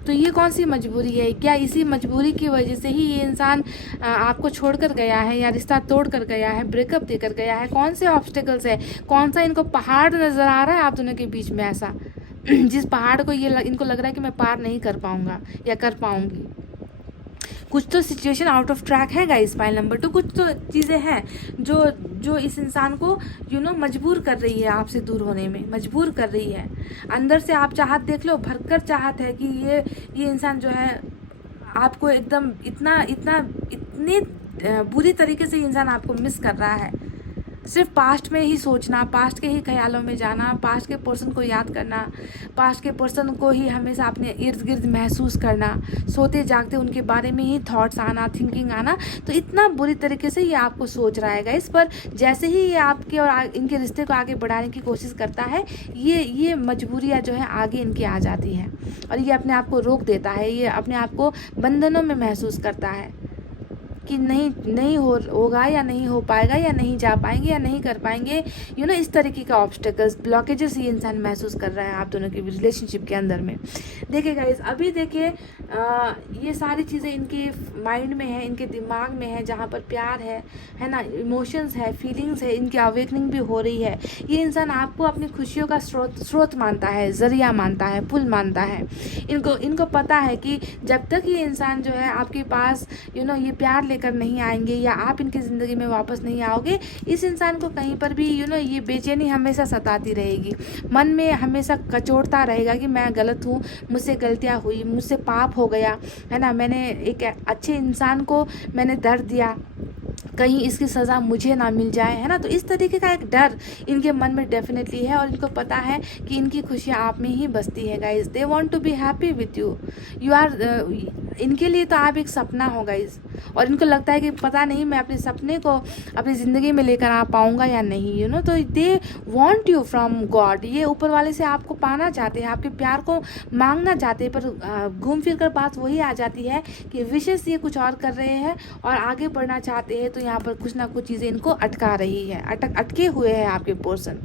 तो ये कौन सी मजबूरी है? क्या इसी मजबूरी की वजह से ही ये इंसान आपको छोड़कर गया है, या रिश्ता तोड़ कर गया है, ब्रेकअप देकर गया है? कौन से ऑब्स्टेकल्स है, कौन सा इनको पहाड़ नज़र आ रहा है आप दोनों के बीच में ऐसा जिस पहाड़ को इनको लग रहा है कि मैं पार नहीं कर पाऊंगा या कर पाऊंगी? कुछ तो सिचुएशन आउट ऑफ ट्रैक है गाइस। फाइल नंबर 2 कुछ तो चीज़ें हैं जो इस इंसान को मजबूर कर रही है आपसे दूर होने में, मजबूर कर रही है। अंदर से आप चाहत देख लो, भरकर चाहत है कि ये इंसान जो है आपको एकदम इतनी बुरी तरीके से इंसान आपको मिस कर रहा है। सिर्फ पास्ट में ही सोचना, पास्ट के ही ख्यालों में जाना, पास्ट के पर्सन को याद करना, पास्ट के पर्सन को ही हमेशा अपने इर्द गिर्द महसूस करना, सोते जागते उनके बारे में ही थॉट्स आना, थिंकिंग आना। तो इतना बुरी तरीके से ये आपको सोच रहा है इस पर। जैसे ही ये आपके और इनके रिश्ते को आगे बढ़ाने की कोशिश करता है, ये मजबूरियाँ जो है आगे इनकी आ जाती हैं और ये अपने आप को रोक देता है। ये अपने आप को बंधनों में महसूस करता है कि नहीं होगा, या नहीं हो पाएगा, या नहीं जा पाएंगे, या नहीं कर पाएंगे। इस तरीके का ऑब्स्टेकल्स, ब्लॉकेजेस ये इंसान महसूस कर रहा है आप दोनों की रिलेशनशिप के अंदर में। देखिए गाइस, अभी देखिए ये सारी चीज़ें इनके माइंड में है, इनके दिमाग में है, जहाँ पर प्यार है ना, इमोशंस है, फीलिंग्स है, इनकी अवेकनिंग भी हो रही है। ये इंसान आपको अपनी खुशियों का स्रोत मानता है, जरिया मानता है, पुल मानता है। इनको पता है कि जब तक ये इंसान जो है आपके पास ये प्यार कर नहीं आएंगे, या आप इनकी ज़िंदगी में वापस नहीं आओगे, इस इंसान को कहीं पर भी ये बेचैनी हमेशा सताती रहेगी। मन में हमेशा कचोटता रहेगा कि मैं गलत हूँ, मुझसे गलतियाँ हुई, मुझसे पाप हो गया, है ना, मैंने एक अच्छे इंसान को मैंने दर्द दिया, कहीं इसकी सज़ा मुझे ना मिल जाए, है ना। तो इस तरीके का एक डर इनके मन में डेफिनेटली है, और इनको पता है कि इनकी खुशियाँ आप में ही बसती है guys. They want to be happy with you. You are इनके लिए तो आप एक सपना हो गाइस, और इनको लगता है कि पता नहीं मैं अपने सपने को अपनी ज़िंदगी में लेकर आ पाऊँगा या नहीं, यू नो। तो they want you from God, ये ऊपर वाले से आपको पाना चाहते हैं, आपके प्यार को मांगना चाहते हैं। पर घूम फिर कर बात वही आ जाती है कि विशेष ये कुछ और कर रहे हैं और आगे बढ़ना चाहते हैं, तो यहाँ पर कुछ ना कुछ चीज़ें इनको अटका रही है, अटके हुए हैं आपके पोर्शन।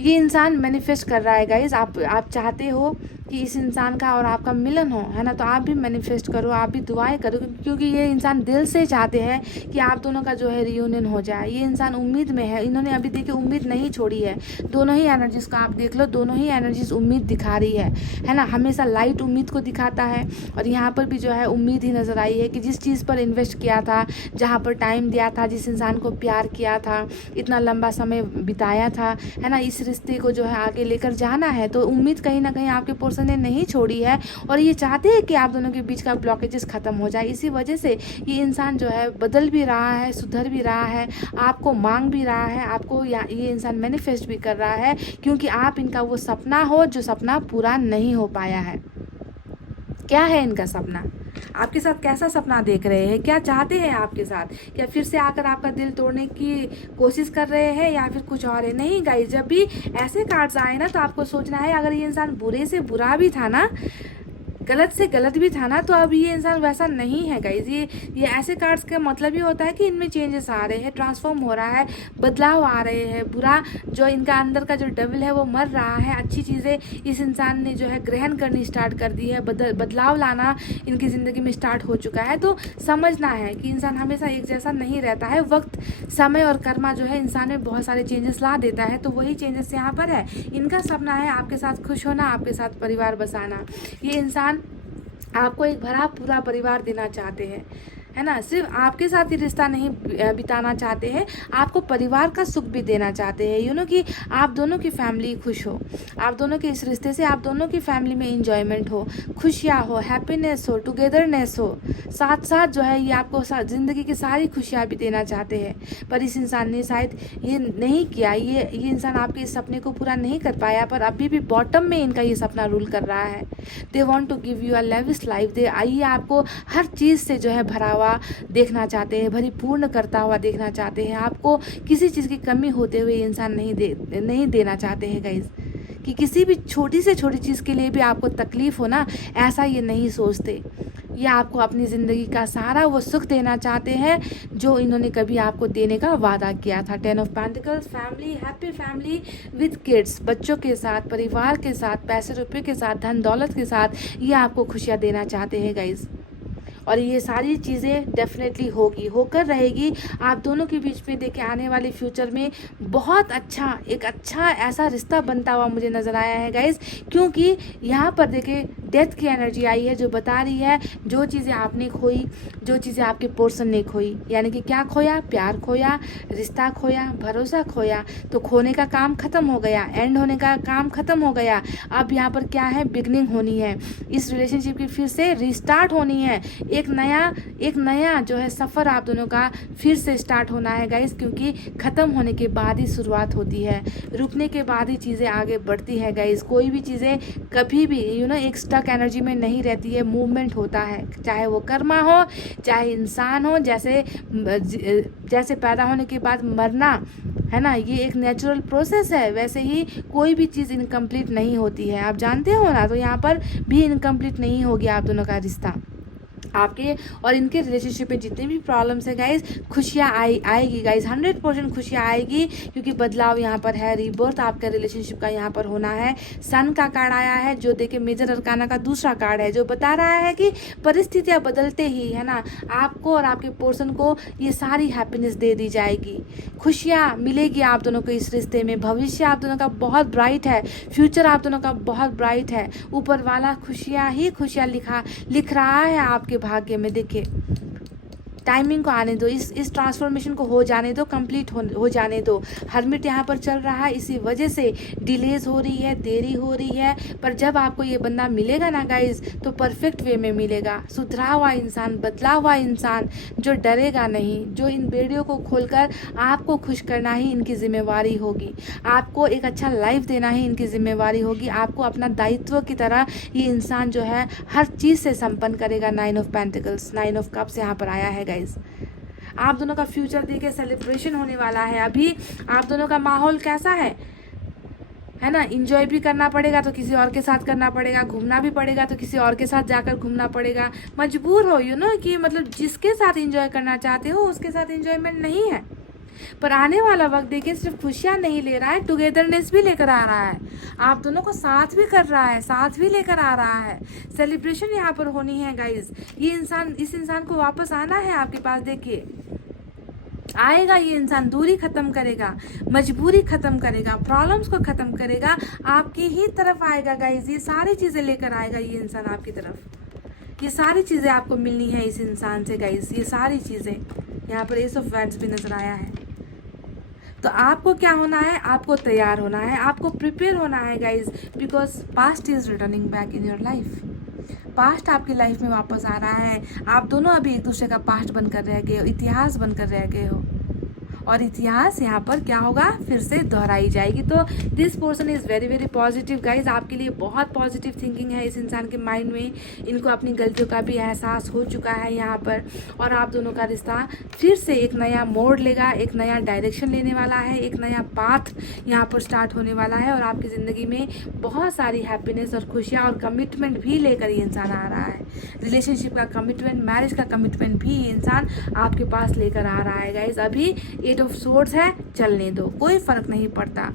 ये इंसान मैनिफेस्ट कर रहा है गाइज, आप चाहते हो कि इस इंसान का और आपका मिलन हो, है ना। तो आप भी मैनिफेस्ट करो, आप भी दुआएं करो, क्योंकि ये इंसान दिल से चाहते हैं कि आप दोनों का जो है रियूनियन हो जाए। ये इंसान उम्मीद में है, इन्होंने अभी देखिए उम्मीद नहीं छोड़ी है। दोनों ही एनर्जीज को आप देख लो, दोनों ही एनर्जीज उम्मीद दिखा रही है ना। हमेशा लाइट उम्मीद को दिखाता है, और यहाँ पर भी जो है उम्मीद ही नज़र आई है कि जिस चीज़ पर इन्वेस्ट किया था, जहाँ पर टाइम दिया था, जिस इंसान को प्यार किया था, इतना लंबा समय बिताया था, है ना, इस रिश्ते को जो है आगे लेकर जाना है, तो उम्मीद कहीं ना कहीं आपके पर्सन ने नहीं छोड़ी है। और ये चाहते हैं कि आप दोनों के बीच का ब्लॉकेजेस खत्म हो जाए। इसी वजह से ये इंसान जो है बदल भी रहा है, सुधर भी रहा है, आपको मांग भी रहा है, आपको ये इंसान मैनिफेस्ट भी कर रहा है, क्योंकि आप इनका वो सपना हो जो सपना पूरा नहीं हो पाया है। क्या है इनका सपना? आपके साथ कैसा सपना देख रहे हैं? क्या चाहते हैं आपके साथ? क्या फिर से आकर आपका दिल तोड़ने की कोशिश कर रहे हैं, या फिर कुछ और है? नहीं गाइस, जब भी ऐसे कार्ड्स आए ना, तो आपको सोचना है अगर ये इंसान बुरे से बुरा भी था ना, गलत से गलत भी था ना, तो अब ये इंसान वैसा नहीं है गाइज। ये ऐसे कार्ड्स का मतलब ही होता है कि इनमें चेंजेस आ रहे हैं, ट्रांसफॉर्म हो रहा है, बदलाव आ रहे हैं। बुरा जो इनका अंदर का जो डेविल है वो मर रहा है, अच्छी चीज़ें इस इंसान ने जो है ग्रहण करनी स्टार्ट कर दी है, बदलाव लाना इनकी ज़िंदगी में स्टार्ट हो चुका है। तो समझना है कि इंसान हमेशा एक जैसा नहीं रहता है। वक्त, समय और कर्मा जो है इंसान में बहुत सारे चेंजेस ला देता है, तो वही चेंजेस यहाँ पर है। इनका सपना है आपके साथ खुश होना, आपके साथ परिवार बसाना। ये इंसान आपको एक भरा पूरा परिवार देना चाहते हैं, है ना। सिर्फ आपके साथ ही रिश्ता नहीं बिताना चाहते हैं, आपको परिवार का सुख भी देना चाहते हैं, यू नो, कि आप दोनों की फैमिली खुश हो, आप दोनों के इस रिश्ते से आप दोनों की फैमिली में इंजॉयमेंट हो, खुशियाँ हो, हैप्पीनेस हो, टुगेदरनेस हो। साथ साथ जो है ये आपको ज़िंदगी की सारी खुशियाँ भी देना चाहते हैं। पर इस इंसान ने शायद ये नहीं किया, ये इंसान आपके इस सपने को पूरा नहीं कर पाया, पर अभी भी बॉटम में इनका ये सपना रूल कर रहा है। They want to give you a lavish life. दे आइए आपको हर चीज़ से जो है भरा हुआ देखना चाहते हैं, परिपूर्ण करता हुआ देखना चाहते हैं। आपको किसी चीज़ की कमी होते हुए इंसान नहीं देना चाहते हैं गाइस, कि किसी भी छोटी से छोटी चीज़ के लिए भी आपको तकलीफ़ हो ना, ऐसा ये नहीं सोचते। ये आपको अपनी ज़िंदगी का सारा वो सुख देना चाहते हैं जो इन्होंने कभी आपको देने का वादा किया था। 10 of pentacles, family, happy family with kids, बच्चों के साथ, परिवार के साथ, पैसे रुपए के साथ, धन दौलत के साथ, ये आपको खुशियाँ देना चाहते हैं गाइस। और ये सारी चीज़ें डेफिनेटली होकर रहेगी। आप दोनों के बीच में देखिए आने वाले फ्यूचर में बहुत अच्छा एक अच्छा ऐसा रिश्ता बनता हुआ मुझे नज़र आया है गाइज, क्योंकि यहाँ पर देखिए डेथ की एनर्जी आई है जो बता रही है जो चीज़ें आपने खोई, जो चीज़ें आपके पर्सन ने खोई, यानी कि क्या खोया? प्यार खोया, रिश्ता खोया, भरोसा खोया। तो खोने का काम ख़त्म हो गया, एंड होने का काम ख़त्म हो गया। अब यहाँ पर क्या है? बिगनिंग होनी है, इस रिलेशनशिप की फिर से रिस्टार्ट होनी है। एक नया जो है सफ़र आप दोनों का फिर से स्टार्ट होना है गाइस, क्योंकि ख़त्म होने के बाद ही शुरुआत होती है, रुकने के बाद ही चीज़ें आगे बढ़ती है गाइस। कोई भी चीज़ें कभी भी एक स्टक एनर्जी में नहीं रहती है, मूवमेंट होता है, चाहे वो कर्मा हो, चाहे इंसान हो। जैसे पैदा होने के बाद मरना है ना, ये एक नेचुरल प्रोसेस है, वैसे ही कोई भी चीज़ इनकम्प्लीट नहीं होती है, आप जानते हो ना। तो यहाँ पर भी इनकम्प्लीट नहीं होगी आप दोनों का रिश्ता। आपके और इनके रिलेशनशिप में जितने भी प्रॉब्लम्स है गाइज, खुशियाँ आएगी गाइज, 100% खुशियाँ आएगी, क्योंकि बदलाव यहाँ पर है, रीबर्थ आपका रिलेशनशिप का यहाँ पर होना है। सन का कार्ड आया है जो देखिए मेजर अरकाना का दूसरा कार्ड है, जो बता रहा है कि परिस्थितियाँ बदलते ही है ना आपको और आपके पर्सन को ये सारी हैप्पीनेस दे दी जाएगी, खुशियाँ मिलेगी आप दोनों को इस रिश्ते में। भविष्य आप दोनों का बहुत ब्राइट है, फ्यूचर आप दोनों का बहुत ब्राइट है। ऊपर वाला खुशियाँ ही खुशियाँ लिख रहा है आपके भाग्य में। देखिए टाइमिंग को आने दो, इस ट्रांसफॉर्मेशन को हो जाने दो, कंप्लीट हो जाने दो। हर्मिट यहाँ पर चल रहा है, इसी वजह से डिलेज हो रही है, देरी हो रही है। पर जब आपको ये बंदा मिलेगा ना गाइज, तो परफेक्ट वे में मिलेगा, सुधरा हुआ इंसान, बदला हुआ इंसान, जो डरेगा नहीं, जो इन बेड़ियों को खोलकर आपको खुश करना ही इनकी जिम्मेवारी होगी, आपको एक अच्छा लाइफ देना ही इनकी जिम्मेवारी होगी। आपको अपना दायित्व की तरह ये इंसान जो है हर चीज़ से संपन्न करेगा। 9 ऑफ पेंटिकल्स, 9 ऑफ कप्स यहाँ पर आया है गाइज। आप दोनों का फ्यूचर देखिए, सेलिब्रेशन होने वाला है। अभी आप दोनों का माहौल कैसा है ना? इंजॉय भी करना पड़ेगा तो किसी और के साथ करना पड़ेगा, घूमना भी पड़ेगा तो किसी और के साथ जाकर घूमना पड़ेगा। मजबूर हो कि मतलब जिसके साथ इंजॉय करना चाहते हो उसके साथ इंजॉयमेंट नहीं है। पर आने वाला वक्त देखिए, सिर्फ खुशियाँ नहीं ले रहा है, टुगेदरनेस भी लेकर आ रहा है। आप दोनों को साथ भी कर रहा है, साथ भी लेकर आ रहा है। सेलिब्रेशन यहाँ पर होनी है गाइज। ये इंसान, इस इंसान को वापस आना है आपके पास। देखिए आएगा ये इंसान, दूरी खत्म करेगा, मजबूरी खत्म करेगा, प्रॉब्लम्स को खत्म करेगा, आपकी ही तरफ आएगा गाइज। ये सारी चीज़ें लेकर आएगा ये इंसान आपकी तरफ। ये सारी चीज़ें आपको मिलनी है इस इंसान से गाइज, ये सारी चीज़ें। यहाँ पर एस ऑफ वैंड्स भी नजर आया है। तो आपको क्या होना है? आपको तैयार होना है, आपको प्रिपेयर होना है guys, because past is returning back in your life. Past आपकी लाइफ में वापस आ रहा है। आप दोनों अभी एक दूसरे का पास्ट बनकर रह गए हो, इतिहास बनकर रह गए हो, और इतिहास यहाँ पर क्या होगा, फिर से दोहराई जाएगी। तो this person is very very positive guys. आपके लिए बहुत पॉजिटिव थिंकिंग है इस इंसान के माइंड में। इनको अपनी गलतियों का भी एहसास हो चुका है यहाँ पर, और आप दोनों का रिश्ता फिर से एक नया मोड़ लेगा, एक नया डायरेक्शन लेने वाला है, एक नया पाथ यहाँ पर स्टार्ट होने वाला है। और आपकी ज़िंदगी में बहुत सारी हैप्पीनेस और खुशियाँ और कमिटमेंट भी लेकर ये इंसान आ रहा है। रिलेशनशिप का कमिटमेंट, मैरिज का कमिटमेंट भी ये इंसान आपके पास लेकर आ रहा है गाइज। अभी 8 ऑफ सोर्ड्स है, चलने दो, कोई फर्क नहीं पड़ता।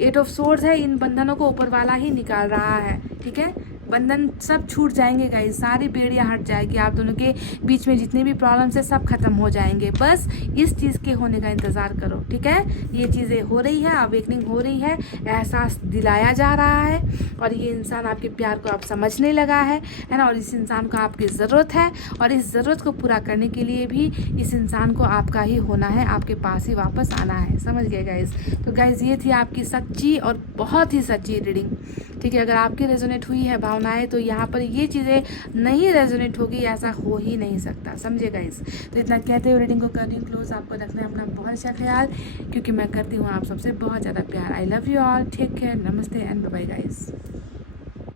8 ऑफ सोर्ड्स है, इन बंधनों को ऊपर वाला ही निकाल रहा है, ठीक है। बंधन सब छूट जाएंगे गाइस, सारी बेड़ियाँ हट जाएगी, आप दोनों के बीच में जितने भी प्रॉब्लम्स है सब खत्म हो जाएंगे। बस इस चीज़ के होने का इंतज़ार करो, ठीक है। ये चीज़ें हो रही है, अवेकनिंग हो रही है, एहसास दिलाया जा रहा है, और ये इंसान आपके प्यार को आप समझने लगा है ना। और इस इंसान को आपकी ज़रूरत है, और इस ज़रूरत को पूरा करने के लिए भी इस इंसान को आपका ही होना है, आपके पास ही वापस आना है। समझ गए गाइज? तो गाइज ये थी आपकी सच्ची और बहुत ही सच्ची रीडिंग, ठीक है। अगर आपकी रेजोनेट हुई है भावनाएं, तो यहाँ पर ये चीज़ें नहीं रेजोनेट होगी, ऐसा हो ही नहीं सकता, समझे गाइस। तो इतना कहते हुए रीडिंग को कर रही हूँ क्लोज। आपको रखना है अपना बहुत अच्छा ख्याल, क्योंकि मैं करती हूँ आप सबसे बहुत ज़्यादा प्यार। I love you all, take care, नमस्ते एंड बाय बाय गाइस।